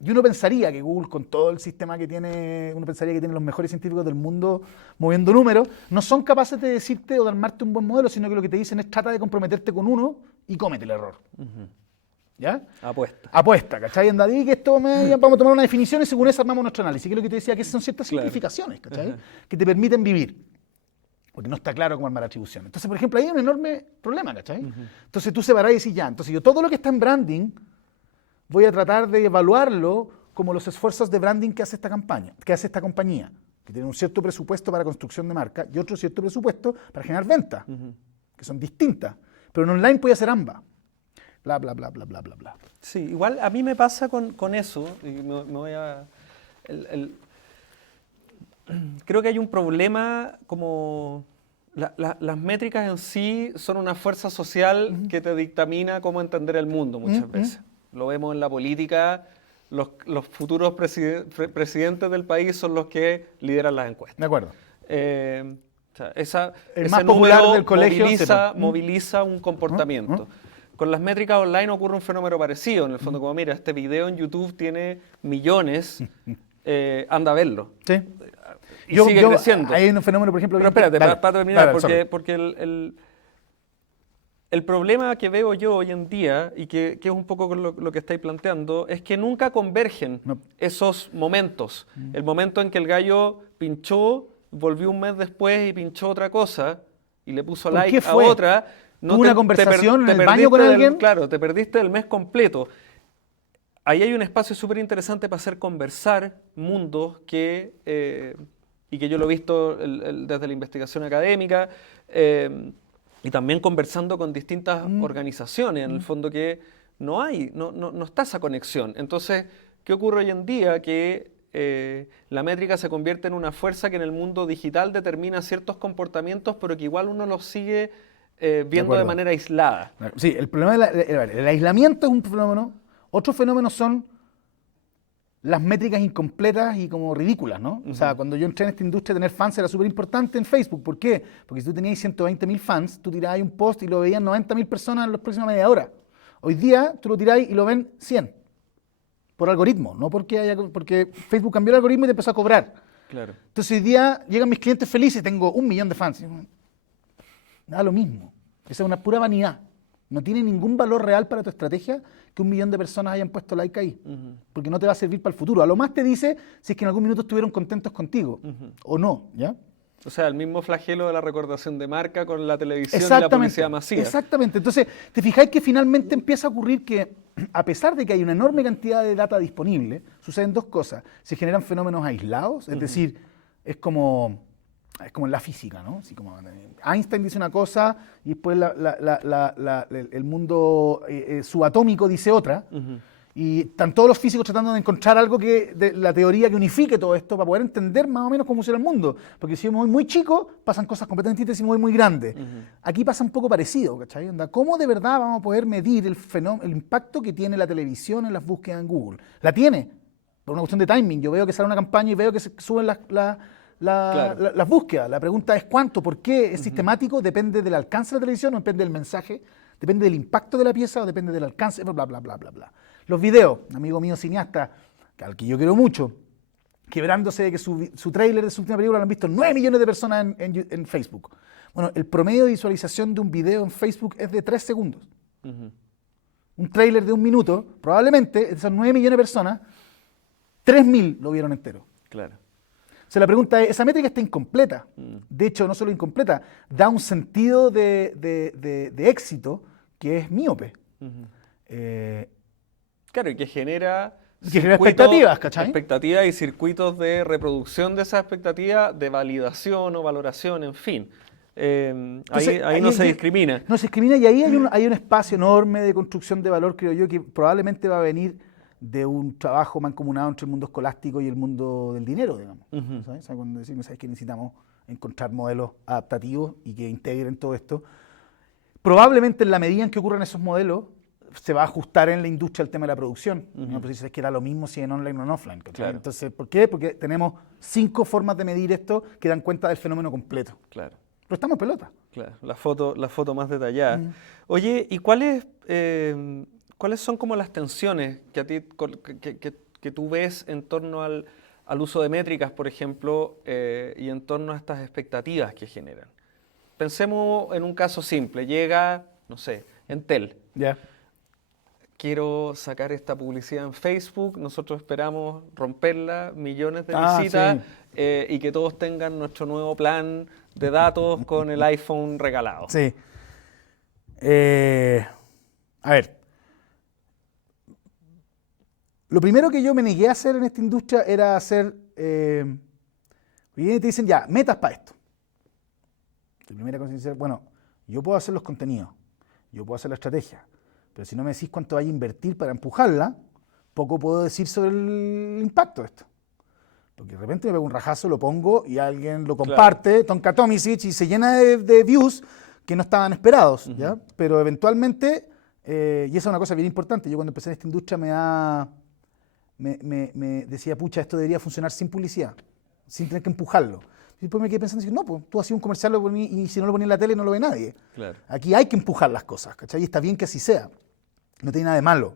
Y uno pensaría que Google, con todo el sistema que tiene, uno pensaría que tiene los mejores científicos del mundo moviendo números, no son capaces de decirte o de armarte un buen modelo, sino que lo que te dicen es trata de comprometerte con uno y cómete el error. ¿Ya? Apuesta, ¿cachai? Anda, di que esto vamos a tomar una definición y según eso armamos nuestro análisis. Que es lo que te decía, que son ciertas simplificaciones, ¿cachai? Que te permiten vivir. Porque no está claro cómo armar atribución. Entonces, por ejemplo, ahí hay un enorme problema, ¿cachai? Entonces tú separás y decís, ya, entonces yo todo lo que está en branding voy a tratar de evaluarlo como los esfuerzos de branding que hace esta campaña, que hace esta compañía, que tiene un cierto presupuesto para construcción de marca y otro cierto presupuesto para generar ventas, que son distintas. Pero en online puede hacer ambas. Bla, bla, bla, bla, bla, bla, bla. Sí, igual a mí me pasa con eso, y me voy a... creo que hay un problema como... las métricas en sí son una fuerza social que te dictamina cómo entender el mundo muchas veces. Lo vemos en la política, los futuros presidentes del país son los que lideran las encuestas. De acuerdo. O sea, ese más popular número del colegio moviliza un comportamiento. Con las métricas online ocurre un fenómeno parecido, en el fondo, como mira, este video en YouTube tiene millones, anda a verlo. Sí. Y sigue creciendo. Hay un fenómeno, por ejemplo... Pero espérate, para terminar, dale, porque el problema que veo yo hoy en día, y que es un poco lo que estáis planteando, es que nunca convergen esos momentos. El momento en que el gallo pinchó, volvió un mes después y pinchó otra cosa, y le puso like a otra... ¿Tuvo una conversación en el baño con alguien? Claro, te perdiste el mes completo. Ahí hay un espacio súper interesante para hacer conversar mundos y que yo lo he visto desde la investigación académica, y también conversando con distintas organizaciones, en el fondo que no está esa conexión. Entonces, ¿qué ocurre hoy en día? Que la métrica se convierte en una fuerza que en el mundo digital determina ciertos comportamientos, pero que igual uno los sigue viendo de manera aislada. Sí, el problema el aislamiento es un fenómeno. Otros fenómenos son las métricas incompletas y como ridículas, ¿no? O sea, cuando yo entré en esta industria, tener fans era súper importante en Facebook. ¿Por qué? Porque si tú tenías 120.000 fans, tú tirabas un post y lo veían 90.000 personas en las próximas media hora. Hoy día tú lo tirás y lo ven 100. Por algoritmo, no porque Facebook cambió el algoritmo y te empezó a cobrar. Claro. Entonces hoy día llegan mis clientes felices, tengo 1 millón de fans. Da lo mismo. Esa es una pura vanidad. No tiene ningún valor real para tu estrategia que 1 millón de personas hayan puesto like ahí. Porque no te va a servir para el futuro. A lo más te dice si es que en algún minuto estuvieron contentos contigo o no, ¿ya? O sea, el mismo flagelo de la recordación de marca con la televisión y la publicidad masiva. Exactamente. Entonces, te fijáis que finalmente empieza a ocurrir que, a pesar de que hay una enorme cantidad de data disponible, suceden 2 cosas. Se generan fenómenos aislados, es decir, es como en la física, ¿no? Así como Einstein dice una cosa y después el mundo subatómico dice otra. Y están todos los físicos tratando de encontrar algo de la teoría que unifique todo esto para poder entender más o menos cómo funciona el mundo. Porque si yo me voy muy chico, pasan cosas completamente distintas y si me voy muy grande. Aquí pasa un poco parecido, ¿cachai? ¿Cómo de verdad vamos a poder medir el impacto que tiene la televisión en las búsquedas en Google? La tiene, por una cuestión de timing. Yo veo que sale una campaña y veo que se suben las búsquedas. La pregunta es ¿cuánto? ¿Por qué? ¿Es sistemático? ¿Depende del alcance de la televisión o depende del mensaje? ¿Depende del impacto de la pieza o depende del alcance? Bla, bla, bla, bla, bla. Los videos, un amigo mío cineasta, al que yo quiero mucho, quebrándose de que su tráiler de su última película lo han visto 9 millones de personas en Facebook. Bueno, el promedio de visualización de un video en Facebook es de 3 segundos. Un tráiler de 1 minuto, probablemente, de esas 9 millones de personas, 3.000 lo vieron entero. Claro. O sea, la pregunta es, esa métrica está incompleta. De hecho, no solo incompleta, da un sentido de éxito que es míope. Claro, y que genera expectativas, ¿cachai? Expectativas y circuitos de reproducción de esa expectativa, de validación o valoración, en fin. Entonces, ahí no se discrimina. No se discrimina y ahí hay un espacio enorme de construcción de valor, creo yo, que probablemente va a venir de un trabajo mancomunado entre el mundo escolástico y el mundo del dinero, digamos. ¿Sabes? O sea, cuando decimos que necesitamos encontrar modelos adaptativos y que integren todo esto, probablemente en la medida en que ocurran esos modelos, se va a ajustar en la industria el tema de la producción. ¿No? Pues es que era lo mismo si en online o en offline. Claro. Entonces, ¿por qué? Porque tenemos 5 formas de medir esto que dan cuenta del fenómeno completo. Claro. Pero estamos en pelota. Claro, la foto más detallada. Oye, ¿y cuáles son como las tensiones que a ti que tú ves en torno al uso de métricas, por ejemplo, y en torno a estas expectativas que generan? Pensemos en un caso simple. Llega, no sé, Entel. Ya. Quiero sacar esta publicidad en Facebook, nosotros esperamos romperla, millones de visitas, sí. Y que todos tengan nuestro nuevo plan de datos con el iPhone regalado. Sí. A ver. Lo primero que yo me negué a hacer en esta industria era hacer... y te dicen, ya, metas para esto. La primera cosa es decir, bueno, yo puedo hacer los contenidos, yo puedo hacer la estrategia, pero si no me decís cuánto hay a invertir para empujarla, poco puedo decir sobre el impacto de esto. Porque de repente me pego un rajazo, lo pongo y alguien lo comparte, claro. Tonka Tomisic, y se llena de views que no estaban esperados. ¿Ya? Pero eventualmente, y esa es una cosa bien importante, yo cuando empecé en esta industria me decía, pucha, esto debería funcionar sin publicidad, sin tener que empujarlo. Y después me quedé pensando, no, pues tú hacías un comercial y si no lo ponías en la tele no lo ve nadie. Claro. Aquí hay que empujar las cosas, ¿cachai? Y está bien que así sea, no tiene nada de malo.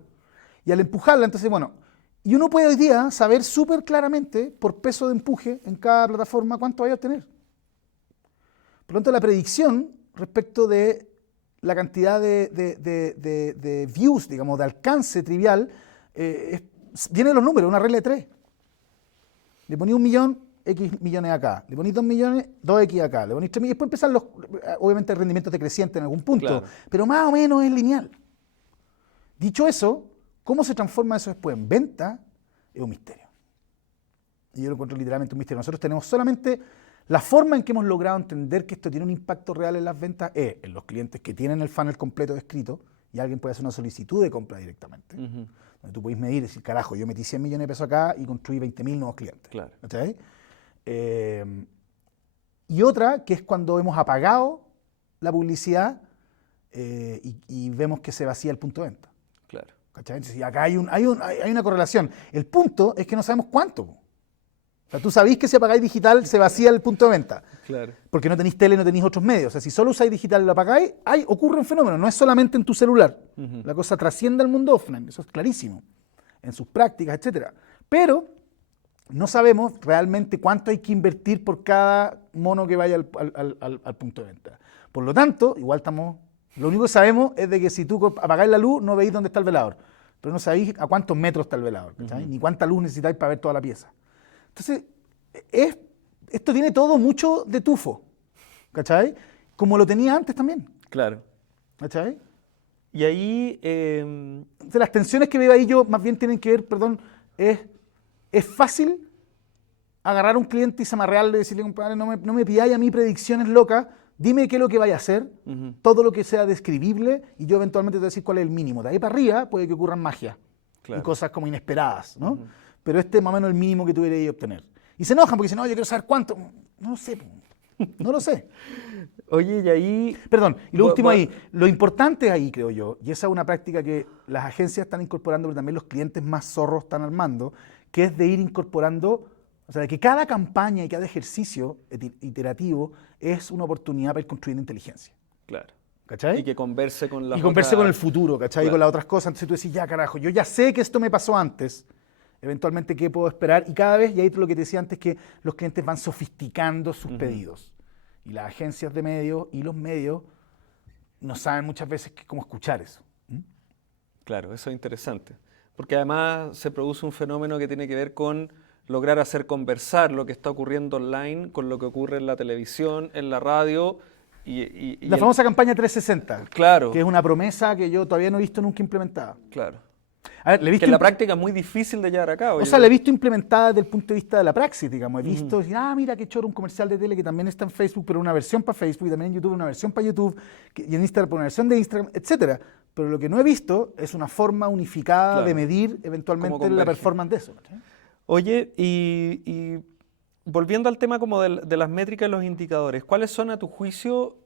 Y al empujarla, entonces, bueno, y uno puede hoy día saber súper claramente, por peso de empuje en cada plataforma, cuánto vaya a obtener. Por lo tanto, la predicción respecto de la cantidad de views, digamos, de alcance trivial, viene de los números, una regla de 3. Le ponía 1 millón, X millones acá. Le ponís 2 millones, 2X acá. Le ponís 3 millones. Después empiezan obviamente, el rendimiento decreciente en algún punto. Claro. Pero más o menos es lineal. Dicho eso, ¿cómo se transforma eso después en venta? Es un misterio. Y yo lo encuentro literalmente un misterio. Nosotros tenemos solamente la forma en que hemos logrado entender que esto tiene un impacto real en las ventas es en los clientes que tienen el funnel completo escrito y alguien puede hacer una solicitud de compra directamente. Donde tú puedes medir y decir, carajo, yo metí 100 millones de pesos acá y construí 20.000 nuevos clientes. Claro. ¿Okay? Y otra que es cuando hemos apagado la publicidad y vemos que se vacía el punto de venta. Claro. ¿Cachai? Entonces, acá hay una correlación. El punto es que no sabemos cuánto. O sea, tú sabés que si apagáis digital se vacía el punto de venta. Claro. Porque no tenéis tele, no tenéis otros medios. O sea, si solo usáis digital y lo apagáis, ocurre un fenómeno. No es solamente en tu celular. La cosa trasciende al mundo offline. Eso es clarísimo. En sus prácticas, etc. Pero no sabemos realmente cuánto hay que invertir por cada mono que vaya al punto de venta. Por lo tanto, igual lo único que sabemos es de que si tú apagáis la luz, no veis dónde está el velador. Pero no sabéis a cuántos metros está el velador, ni cuánta luz necesitáis para ver toda la pieza. Entonces, esto tiene todo mucho de tufo, ¿cachai? Como lo tenía antes también. Claro. ¿Cachai? Y ahí... Entonces, las tensiones que veo ahí yo más bien tienen que ver, es fácil agarrar a un cliente y zamarrearle y decirle, compadre, no me pidáis a mí predicciones locas, dime qué es lo que vaya a hacer, todo lo que sea describible, y yo eventualmente te voy a decir cuál es el mínimo. De ahí para arriba puede que ocurran magia. y cosas como inesperadas, ¿no? Pero este es más o menos el mínimo que tú deberías obtener. Y se enojan porque dicen, no, yo quiero saber cuánto. No lo sé, no lo sé. Oye, y ahí... Perdón, y lo último ahí, lo importante ahí, creo yo, y esa es una práctica que las agencias están incorporando, pero también los clientes más zorros están armando, que es de ir incorporando, o sea, de que cada campaña y cada ejercicio iterativo es una oportunidad para ir construyendo inteligencia. Claro. ¿Cachai? Y que converse con las Y converse otras... con el futuro, ¿cachai? Claro. Y con las otras cosas. Entonces tú decís, ya carajo, yo ya sé que esto me pasó antes, eventualmente qué puedo esperar, y cada vez, y ahí lo que te decía antes, que los clientes van sofisticando sus pedidos. Y las agencias de medios y los medios no saben muchas veces cómo escuchar eso. Claro, eso es interesante. Porque además se produce un fenómeno que tiene que ver con lograr hacer conversar lo que está ocurriendo online con lo que ocurre en la televisión, en la radio. Y La famosa campaña 360, claro, que es una promesa que yo todavía no he visto nunca implementada. claro. A ver, Que en la práctica es muy difícil de llevar a cabo. O sea, la he visto implementada desde el punto de vista de la praxis, digamos. He visto, mira qué choro, un comercial de tele que también está en Facebook, pero una versión para Facebook, y también en YouTube una versión para YouTube, y en Instagram una versión de Instagram, etcétera. Pero lo que no he visto es una forma unificada de medir eventualmente la performance de eso. ¿Sí? Oye, y volviendo al tema como de las métricas y los indicadores, ¿cuáles son a tu juicio?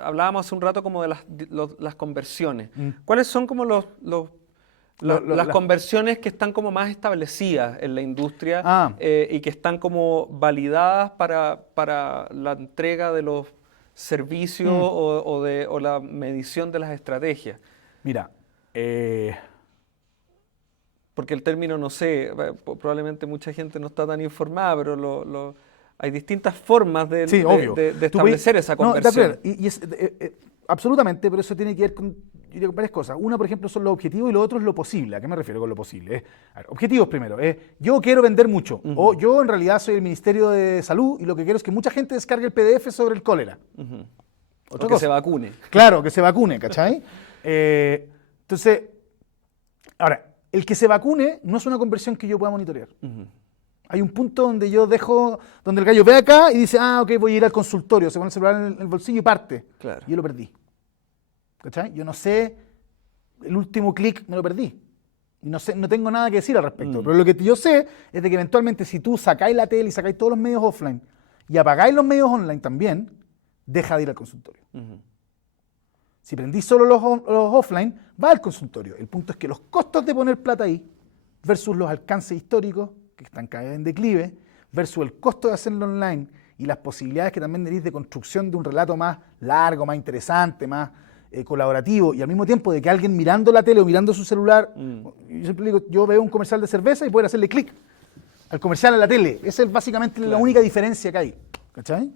Hablábamos hace un rato como de las conversiones. ¿Cuáles son como las conversiones que están como más establecidas en la industria y que están como validadas para la entrega de los servicios o la medición de las estrategias? Mira, porque el término, no sé, probablemente mucha gente no está tan informada, pero hay distintas formas de establecer esa conversión. Absolutamente, pero eso tiene que ver con varias cosas. Una, por ejemplo, son los objetivos y lo otro es lo posible. ¿A qué me refiero con lo posible? Objetivos primero. Yo quiero vender mucho. O yo en realidad soy el Ministerio de Salud y lo que quiero es que mucha gente descargue el PDF sobre el cólera. O que se vacune. Claro, que se vacune, ¿cachai? Entonces, ahora, el que se vacune no es una conversión que yo pueda monitorear. Hay un punto donde yo dejo, donde el gallo ve acá y dice, ok, voy a ir al consultorio, se pone el celular en el bolsillo y parte. Claro. Y yo lo perdí. ¿Cachai? Yo no sé, el último clic me lo perdí. Y no sé, no tengo nada que decir al respecto. Pero lo que yo sé es de que eventualmente si tú sacáis la tele y sacáis todos los medios offline y apagáis los medios online también, deja de ir al consultorio. Si prendís solo los offline, va al consultorio. El punto es que los costos de poner plata ahí versus los alcances históricos, que están cada vez en declive, versus el costo de hacerlo online y las posibilidades que también tenéis de construcción de un relato más largo, más interesante, más colaborativo, y al mismo tiempo de que alguien mirando la tele o mirando su celular, yo siempre digo, yo veo un comercial de cerveza y poder hacerle clic al comercial en la tele. Esa es básicamente la única diferencia que hay. ¿Cachai?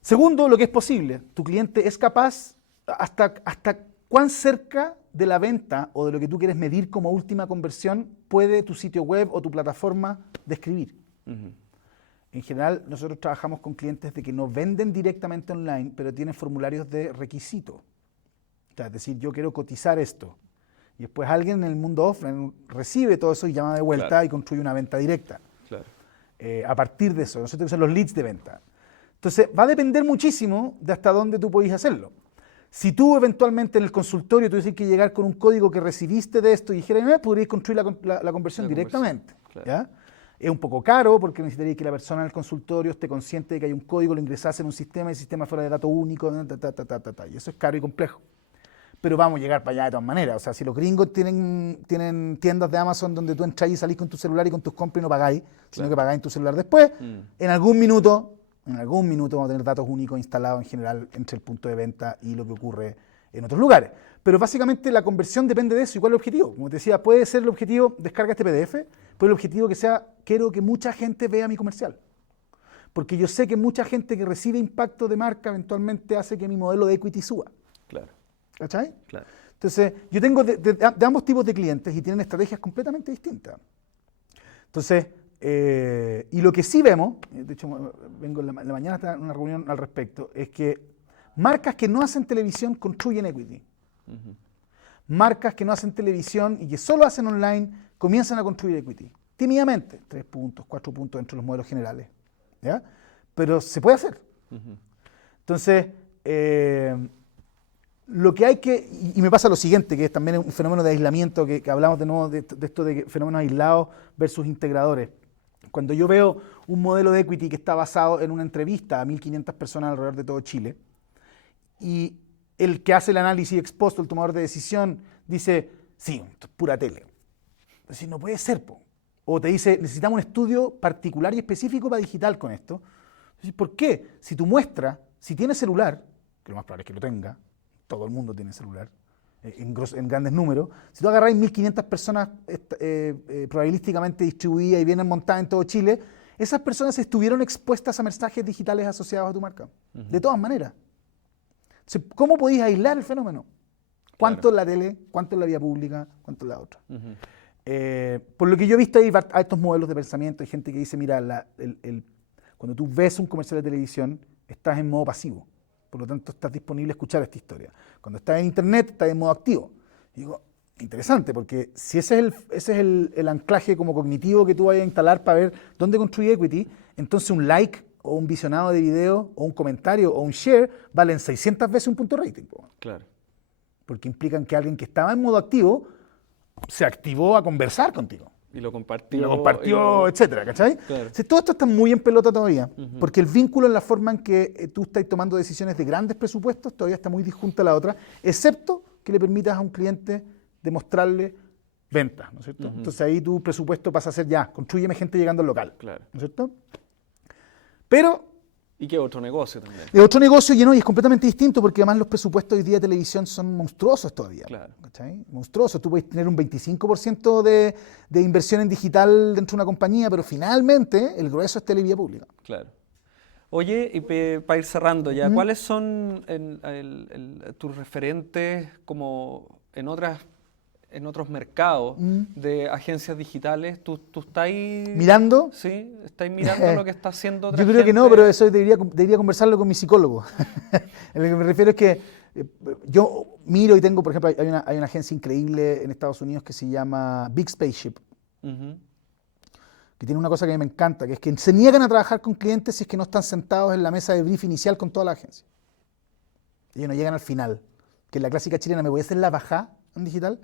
Segundo, lo que es posible. Tu cliente es capaz, hasta cuán cerca de la venta o de lo que tú quieres medir como última conversión puede tu sitio web o tu plataforma describir. En general, nosotros trabajamos con clientes de que no venden directamente online, pero tienen formularios de requisito. O sea, es decir, yo quiero cotizar esto. Y después alguien en el mundo offline recibe todo eso y llama de vuelta y construye una venta directa. Claro. A partir de eso, nosotros son los leads de venta. Entonces, va a depender muchísimo de hasta dónde tú podéis hacerlo. Si tú eventualmente en el consultorio tuvieses que llegar con un código que recibiste de esto y dijeras, podrías construir la conversión directamente. Claro. ¿Ya? Es un poco caro porque necesitaría que la persona en el consultorio esté consciente de que hay un código, lo ingresase en un sistema y el sistema fuera de dato único, y eso es caro y complejo. Pero vamos a llegar para allá de todas maneras. O sea, si los gringos tienen tiendas de Amazon donde tú entras y salís con tu celular y con tus compras y no pagáis, sino que pagáis en tu celular después, en algún minuto vamos a tener datos únicos instalados en general entre el punto de venta y lo que ocurre en otros lugares. Pero básicamente la conversión depende de eso. ¿Y cuál es el objetivo? Como te decía, puede ser el objetivo, descarga este PDF, puede el objetivo que sea, quiero que mucha gente vea mi comercial. Porque yo sé que mucha gente que recibe impacto de marca eventualmente hace que mi modelo de equity suba. Claro. ¿Cachai? Claro. Entonces, yo tengo de ambos tipos de clientes y tienen estrategias completamente distintas. Entonces, y lo que sí vemos, de hecho, vengo en la mañana está en una reunión al respecto, es que marcas que no hacen televisión construyen equity. Marcas que no hacen televisión y que solo hacen online comienzan a construir equity. Tímidamente, 3 puntos, 4 puntos entre los modelos generales. ¿Ya? Pero se puede hacer. Entonces, Lo que hay que, y me pasa lo siguiente, que es también un fenómeno de aislamiento, que hablamos de nuevo de esto de fenómenos aislados versus integradores. Cuando yo veo un modelo de equity que está basado en una entrevista a 1.500 personas alrededor de todo Chile, y el que hace el análisis ex post, el tomador de decisión, dice, sí, esto es pura tele. Es decir, no puede ser, po. O te dice, necesitamos un estudio particular y específico para digital con esto. Entonces, ¿por qué? Si tu muestra, si tiene celular, que lo más probable es que lo tenga, todo el mundo tiene celular, en grandes números, si tú agarráis 1.500 personas probabilísticamente distribuidas y vienen montadas en todo Chile, esas personas estuvieron expuestas a mensajes digitales asociados a tu marca. De todas maneras. Entonces, ¿cómo podéis aislar el fenómeno? ¿Cuánto en la tele? ¿Cuánto en la vía pública? ¿Cuánto en la otra? Por lo que yo he visto, hay estos modelos de pensamiento. Hay gente que dice, mira, cuando tú ves un comercial de televisión, estás en modo pasivo. Por lo tanto, estás disponible a escuchar esta historia. Cuando estás en internet, estás en modo activo. Y digo, interesante, porque si ese es el anclaje como cognitivo que tú vayas a instalar para ver dónde construye equity, entonces un like o un visionado de video o un comentario o un share valen 600 veces un punto rating. Claro. Porque implican que alguien que estaba en modo activo se activó a conversar contigo. Y lo compartió. Etcétera, ¿cachai? Claro. Todo esto está muy en pelota todavía, porque el vínculo en la forma en que tú estás tomando decisiones de grandes presupuestos todavía está muy disjunta a la otra, excepto que le permitas a un cliente demostrarle ventas, ¿no es cierto? Entonces ahí tu presupuesto pasa a ser ya, constrúyeme gente llegando al local, Claro. ¿no es cierto? Pero Y que otro negocio también. es otro negocio lleno y es completamente distinto porque además los presupuestos hoy día de televisión son monstruosos todavía. Claro. ¿Cachai? Monstruosos. Tú puedes tener un 25% de inversión en digital dentro de una compañía, pero finalmente el grueso es televisión pública. Claro. Oye, y para ir cerrando ya, Ujú. ¿cuáles son tus referentes como en otros mercados de agencias digitales? ¿Tú estás ahí ¿Mirando? Sí, estáis mirando lo que está haciendo otra Yo creo que no, gente? pero eso debería conversarlo con mi psicólogo. En lo que me refiero es que yo miro y tengo, por ejemplo, hay una agencia increíble en Estados Unidos que se llama Big Spaceship, Ujú. que tiene una cosa que a mí me encanta, que es que se niegan a trabajar con clientes si es que no están sentados en la mesa de brief inicial con toda la agencia. Ellos no llegan al final, que es la clásica chilena, ¿me voy a hacer la bajá en digital?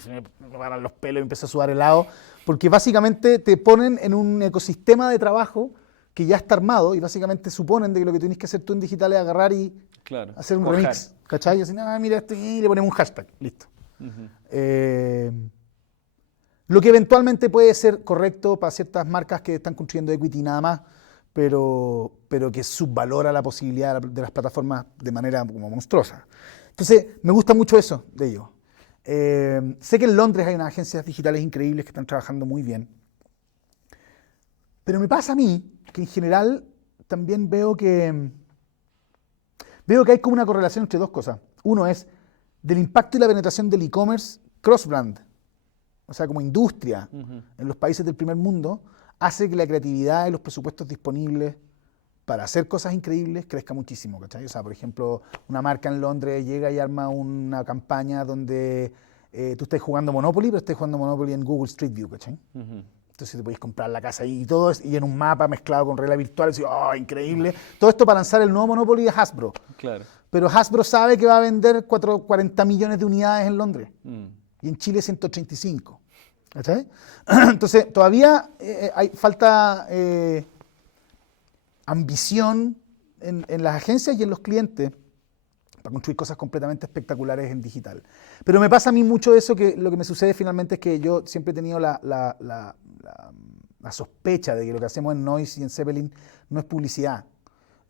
Se me paran los pelos y empiezo a sudar helado, porque básicamente te ponen en un ecosistema de trabajo que ya está armado y básicamente suponen de que lo que tienes que hacer tú en digital es agarrar y Claro. hacer un Cuajar. remix, ¿cachai? Y así, mira esto y le ponemos un hashtag, listo. Lo que eventualmente puede ser correcto para ciertas marcas que están construyendo equity y nada más, pero que subvalora la posibilidad de las plataformas de manera como monstruosa. Entonces, me gusta mucho eso de ellos. Sé que en Londres hay unas agencias digitales increíbles que están trabajando muy bien. Pero me pasa a mí que en general también veo que hay como una correlación entre dos cosas. Uno es del impacto y la penetración del e-commerce cross-brand, o sea, como industria en los países del primer mundo, hace que la creatividad y los presupuestos disponibles para hacer cosas increíbles crezca muchísimo, ¿cachai? O sea, por ejemplo, una marca en Londres llega y arma una campaña donde tú estás jugando Monopoly, pero estás jugando Monopoly en Google Street View, ¿cachai? Entonces te podéis comprar la casa ahí y todo, y en un mapa mezclado con reglas virtuales, y ¡oh, increíble! Todo esto para lanzar el nuevo Monopoly de Hasbro. Claro. Pero Hasbro sabe que va a vender 40 millones de unidades en Londres, y en Chile 135. ¿Cachai? Entonces, todavía falta ambición en las agencias y en los clientes para construir cosas completamente espectaculares en digital. Pero me pasa a mí mucho eso, que lo que me sucede finalmente es que yo siempre he tenido la sospecha de que lo que hacemos en Noise y en Zeppelin no es publicidad.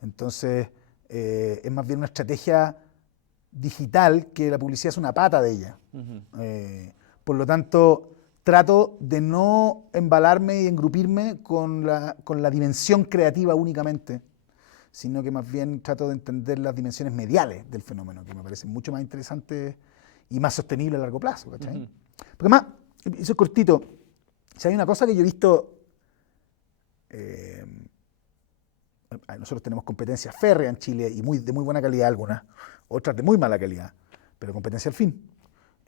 Entonces, es más bien una estrategia digital que la publicidad es una pata de ella. Por lo tanto, trato de no embalarme y engrupirme con la dimensión creativa únicamente, sino que más bien trato de entender las dimensiones mediales del fenómeno, que me parecen mucho más interesantes y más sostenibles a largo plazo, ¿cachai? Porque además, eso es cortito, si hay una cosa que yo he visto, nosotros tenemos competencias férreas en Chile y de muy buena calidad algunas, otras de muy mala calidad, pero competencia al fin.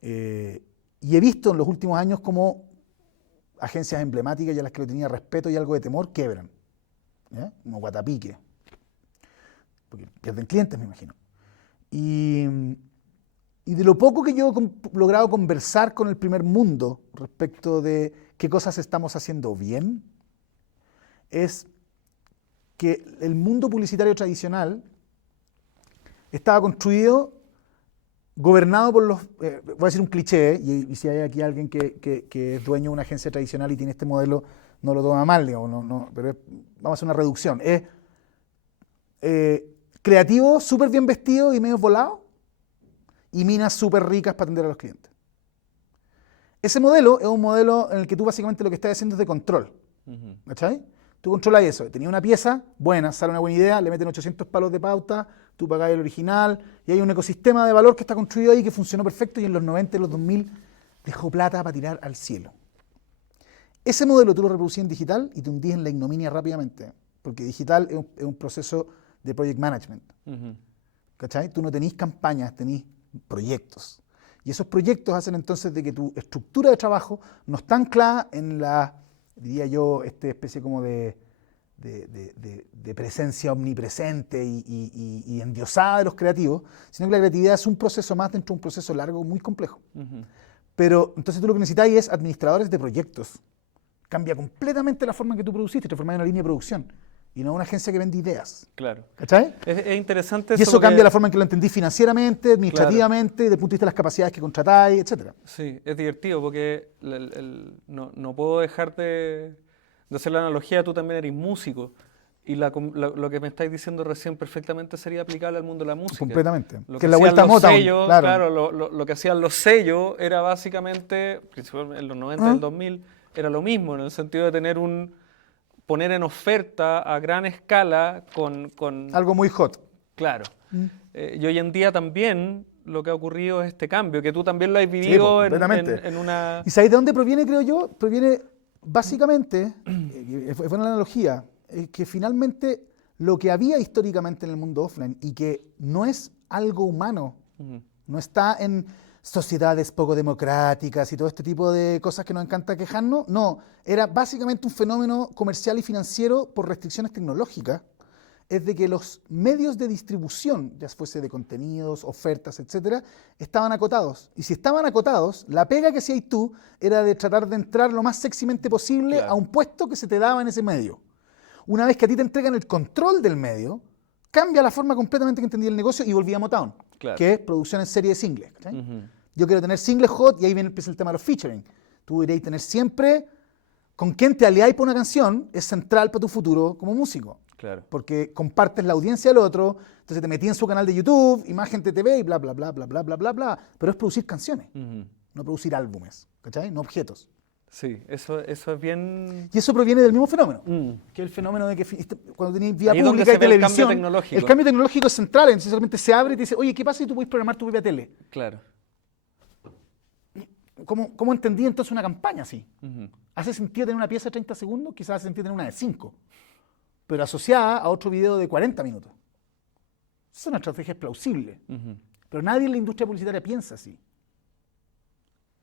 Y he visto en los últimos años cómo agencias emblemáticas y a las que le tenía respeto y algo de temor quebran, ¿ya? Como Guatapique, porque pierden clientes, me imagino. Y Y de lo poco que yo he logrado conversar con el primer mundo respecto de qué cosas estamos haciendo bien, es que el mundo publicitario tradicional estaba construido, gobernado por los, voy a decir un cliché, y si hay aquí alguien que es dueño de una agencia tradicional y tiene este modelo, no lo toma mal, digamos, pero vamos a hacer una reducción. Es creativo, súper bien vestido y medio volado, y minas súper ricas para atender a los clientes. Ese modelo es un modelo en el que tú básicamente lo que estás haciendo es de control. ¿Cachai? Tú controlas eso. Tenía una pieza buena, sale una buena idea, le meten 800 palos de pauta, tú pagás el original, y hay un ecosistema de valor que está construido ahí que funcionó perfecto y en los 90 y los 2000 dejó plata para tirar al cielo. Ese modelo tú lo reproducís en digital y te hundís en la ignominia rápidamente, porque digital es un proceso de project management. ¿Cachai? Tú no tenís campañas, tenís proyectos. Y esos proyectos hacen entonces de que tu estructura de trabajo no está anclada en la, diría yo, especie como de presencia omnipresente y endiosada de los creativos, sino que la creatividad es un proceso más dentro de un proceso largo, muy complejo. Pero entonces tú lo que necesitas es administradores de proyectos. Cambia completamente la forma en que tú produciste, transformas en una línea de producción y no una agencia que vende ideas. Claro. ¿Cachai? Es interesante y eso cambia la forma en que lo entendís financieramente, administrativamente, desde el punto de vista de las capacidades que contratáis, etc. Sí, es divertido porque no puedo dejar de hacer la analogía, tú también eres músico y lo que me estáis diciendo recién perfectamente sería aplicable al mundo de la música. Completamente. Lo que es la vuelta a Motown. Sellos, claro, lo que hacían los sellos era básicamente, principalmente en los 90 y el 2000, era lo mismo, en el sentido de tener poner en oferta a gran escala con algo muy hot. Claro. Y hoy en día también lo que ha ocurrido es este cambio, que tú también lo has vivido en una... ¿Y sabéis de dónde proviene, creo yo? Proviene básicamente, fue una analogía, que finalmente lo que había históricamente en el mundo offline y que no es algo humano, no está en sociedades poco democráticas y todo este tipo de cosas que nos encanta quejarnos, no, era básicamente un fenómeno comercial y financiero por restricciones tecnológicas, es de que los medios de distribución, ya fuese de contenidos, ofertas, etcétera, estaban acotados. Y si estaban acotados, la pega que hacías tú era de tratar de entrar lo más sexymente posible a un puesto que se te daba en ese medio. Una vez que a ti te entregan el control del medio, cambia la forma completamente que entendí el negocio y volví a Motown, que es producción en serie de singles. Yo quiero tener singles hot y ahí empieza el tema de los featuring. Tú deberías tener siempre con quién te aliáis por una canción, es central para tu futuro como músico. Claro. Porque compartes la audiencia del otro, entonces te metí en su canal de YouTube, y más gente te ve y bla, bla, bla, bla, bla, bla, bla, bla. Pero es producir canciones, no producir álbumes, ¿cachai? No objetos. Sí, eso es bien... Y eso proviene del mismo fenómeno, que es el fenómeno de que cuando tenéis vía pública y televisión, el cambio tecnológico es central, entonces realmente se abre y te dice, oye, ¿qué pasa si tú puedes programar tu propia tele? Claro. ¿Cómo entendí entonces una campaña así? ¿Hace sentido tener una pieza de 30 segundos? Quizás hace sentido tener una de 5, pero asociada a otro video de 40 minutos. Esa es una estrategia plausible, pero nadie en la industria publicitaria piensa así.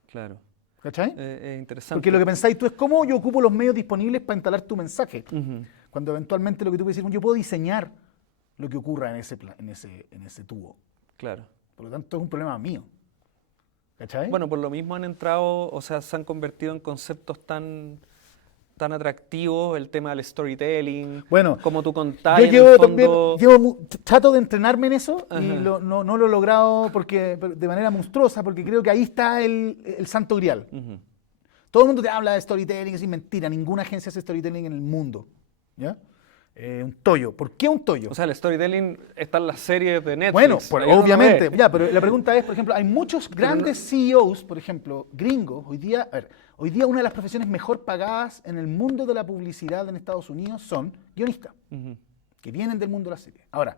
Claro. ¿Cachai? Es interesante. Porque lo que pensáis tú es cómo yo ocupo los medios disponibles para instalar tu mensaje. Cuando eventualmente lo que tú puedes decir, yo puedo diseñar lo que ocurra en ese tubo. Claro. Por lo tanto, es un problema mío. ¿Cachai? Bueno, por lo mismo han entrado, o sea, se han convertido en conceptos tan atractivos, el tema del storytelling, bueno, como tú contás. Trato de entrenarme en eso y no lo he logrado de manera monstruosa, porque creo que ahí está el santo grial. Todo el mundo te habla de storytelling, es mentira, ninguna agencia hace storytelling en el mundo. ¿Ya? Un tollo. ¿Por qué un tollo? O sea, el storytelling está en las series de Netflix. Bueno, pues, obviamente. Ya, pero la pregunta es, por ejemplo, hay muchos grandes CEOs, por ejemplo, gringos, hoy día una de las profesiones mejor pagadas en el mundo de la publicidad en Estados Unidos son guionistas, que vienen del mundo de la serie. Ahora,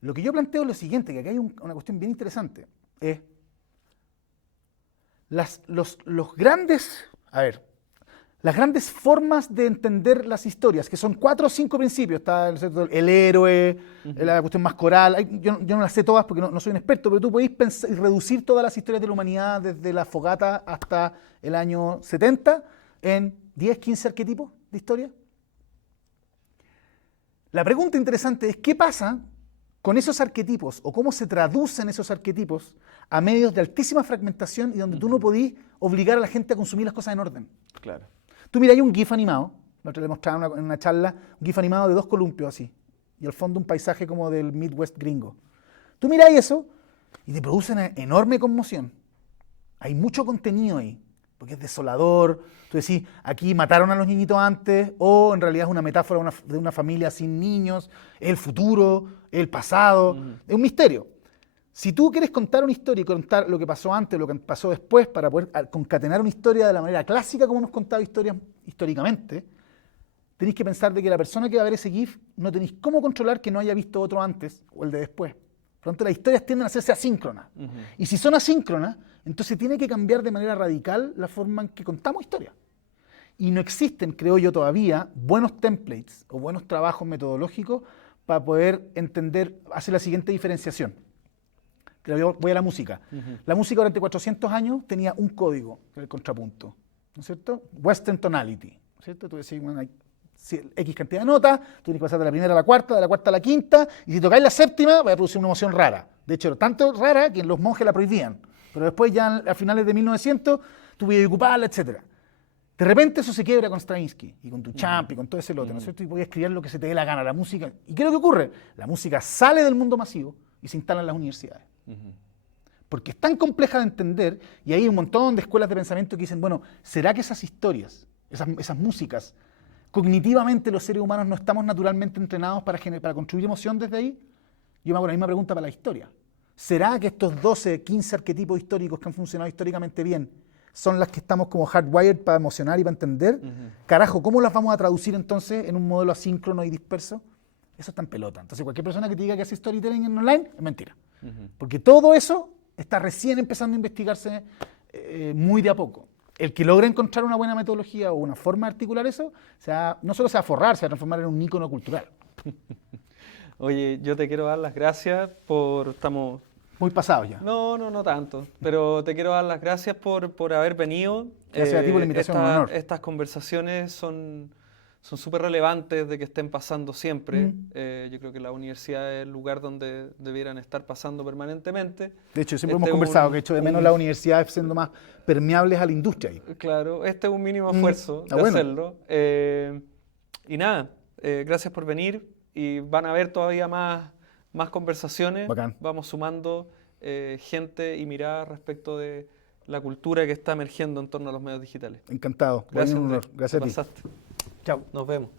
lo que yo planteo es lo siguiente, que aquí hay una cuestión bien interesante. Es los grandes... Las grandes formas de entender las historias, que son 4 o 5 principios, está el héroe, la cuestión más coral, yo no las sé todas porque no soy un experto, pero tú podéis pensar y reducir todas las historias de la humanidad desde la fogata hasta el año 70 en 10, 15 arquetipos de historia. La pregunta interesante es, ¿qué pasa con esos arquetipos o cómo se traducen esos arquetipos a medios de altísima fragmentación y donde tú no podís obligar a la gente a consumir las cosas en orden. Claro. Tú mira, hay un GIF animado, la otra le mostraba en una charla, un GIF animado de 2 columpios así, y al fondo un paisaje como del Midwest gringo. Tú miras eso y te produce una enorme conmoción. Hay mucho contenido ahí, porque es desolador. Tú decís, aquí mataron a los niñitos antes, o en realidad es una metáfora de una familia sin niños, es el futuro, es el pasado, es un misterio. Si tú quieres contar una historia y contar lo que pasó antes, lo que pasó después, para poder concatenar una historia de la manera clásica como hemos contado historias históricamente, tenéis que pensar de que la persona que va a ver ese GIF no tenéis cómo controlar que no haya visto otro antes o el de después. Por lo tanto, las historias tienden a hacerse asíncronas. Y si son asíncronas, entonces tiene que cambiar de manera radical la forma en que contamos historias. Y no existen, creo yo todavía, buenos templates o buenos trabajos metodológicos para poder entender, hacer la siguiente diferenciación. Voy a la música. La música durante 400 años tenía un código, que era el contrapunto, ¿no es cierto? Western tonality, ¿no es cierto? Tú decís, bueno, hay X cantidad de notas, tú tienes que pasar de la primera a la cuarta, de la cuarta a la quinta, y si tocáis la séptima, va a producir una emoción rara. De hecho, tanto rara que los monjes la prohibían. Pero después, ya a finales de 1900, tú podías ocuparla, etc. De repente eso se quiebra con Stravinsky, y con Duchamp, y con todo ese lote, ¿no es cierto? Y podías escribir lo que se te dé la gana, la música. ¿Y qué es lo que ocurre? La música sale del mundo masivo y se instala en las universidades. Porque es tan compleja de entender, y hay un montón de escuelas de pensamiento que dicen, bueno, ¿será que esas historias, esas músicas, cognitivamente los seres humanos no estamos naturalmente entrenados para construir emoción desde ahí? Yo me hago la misma pregunta para la historia. ¿Será que estos 12, 15 arquetipos históricos que han funcionado históricamente bien son las que estamos como hardwired para emocionar y para entender? Carajo, ¿cómo las vamos a traducir entonces en un modelo asíncrono y disperso? Eso está en pelota. Entonces cualquier persona que te diga que hace storytelling en online es mentira. Porque todo eso está recién empezando a investigarse muy de a poco. El que logra encontrar una buena metodología o una forma de articular eso, no solo se va a forrar, se va a transformar en un ícono cultural. Oye, yo te quiero dar las gracias por... Estamos... Muy pasados ya. No tanto. Pero te quiero dar las gracias por haber venido. Gracias a ti por la invitación, un honor. Estas conversaciones son súper relevantes de que estén pasando siempre. Yo creo que la universidad es el lugar donde debieran estar pasando permanentemente. De hecho, siempre hemos conversado que hecho de menos las universidades siendo más permeables a la industria. Ahí. Claro, este es un mínimo esfuerzo de hacerlo. Y nada, gracias por venir y van a haber todavía más conversaciones. Bacán. Vamos sumando gente y miradas respecto de la cultura que está emergiendo en torno a los medios digitales. Encantado. Gracias, un honor. Gracias a ti. Pasaste. Chao. Nos vemos.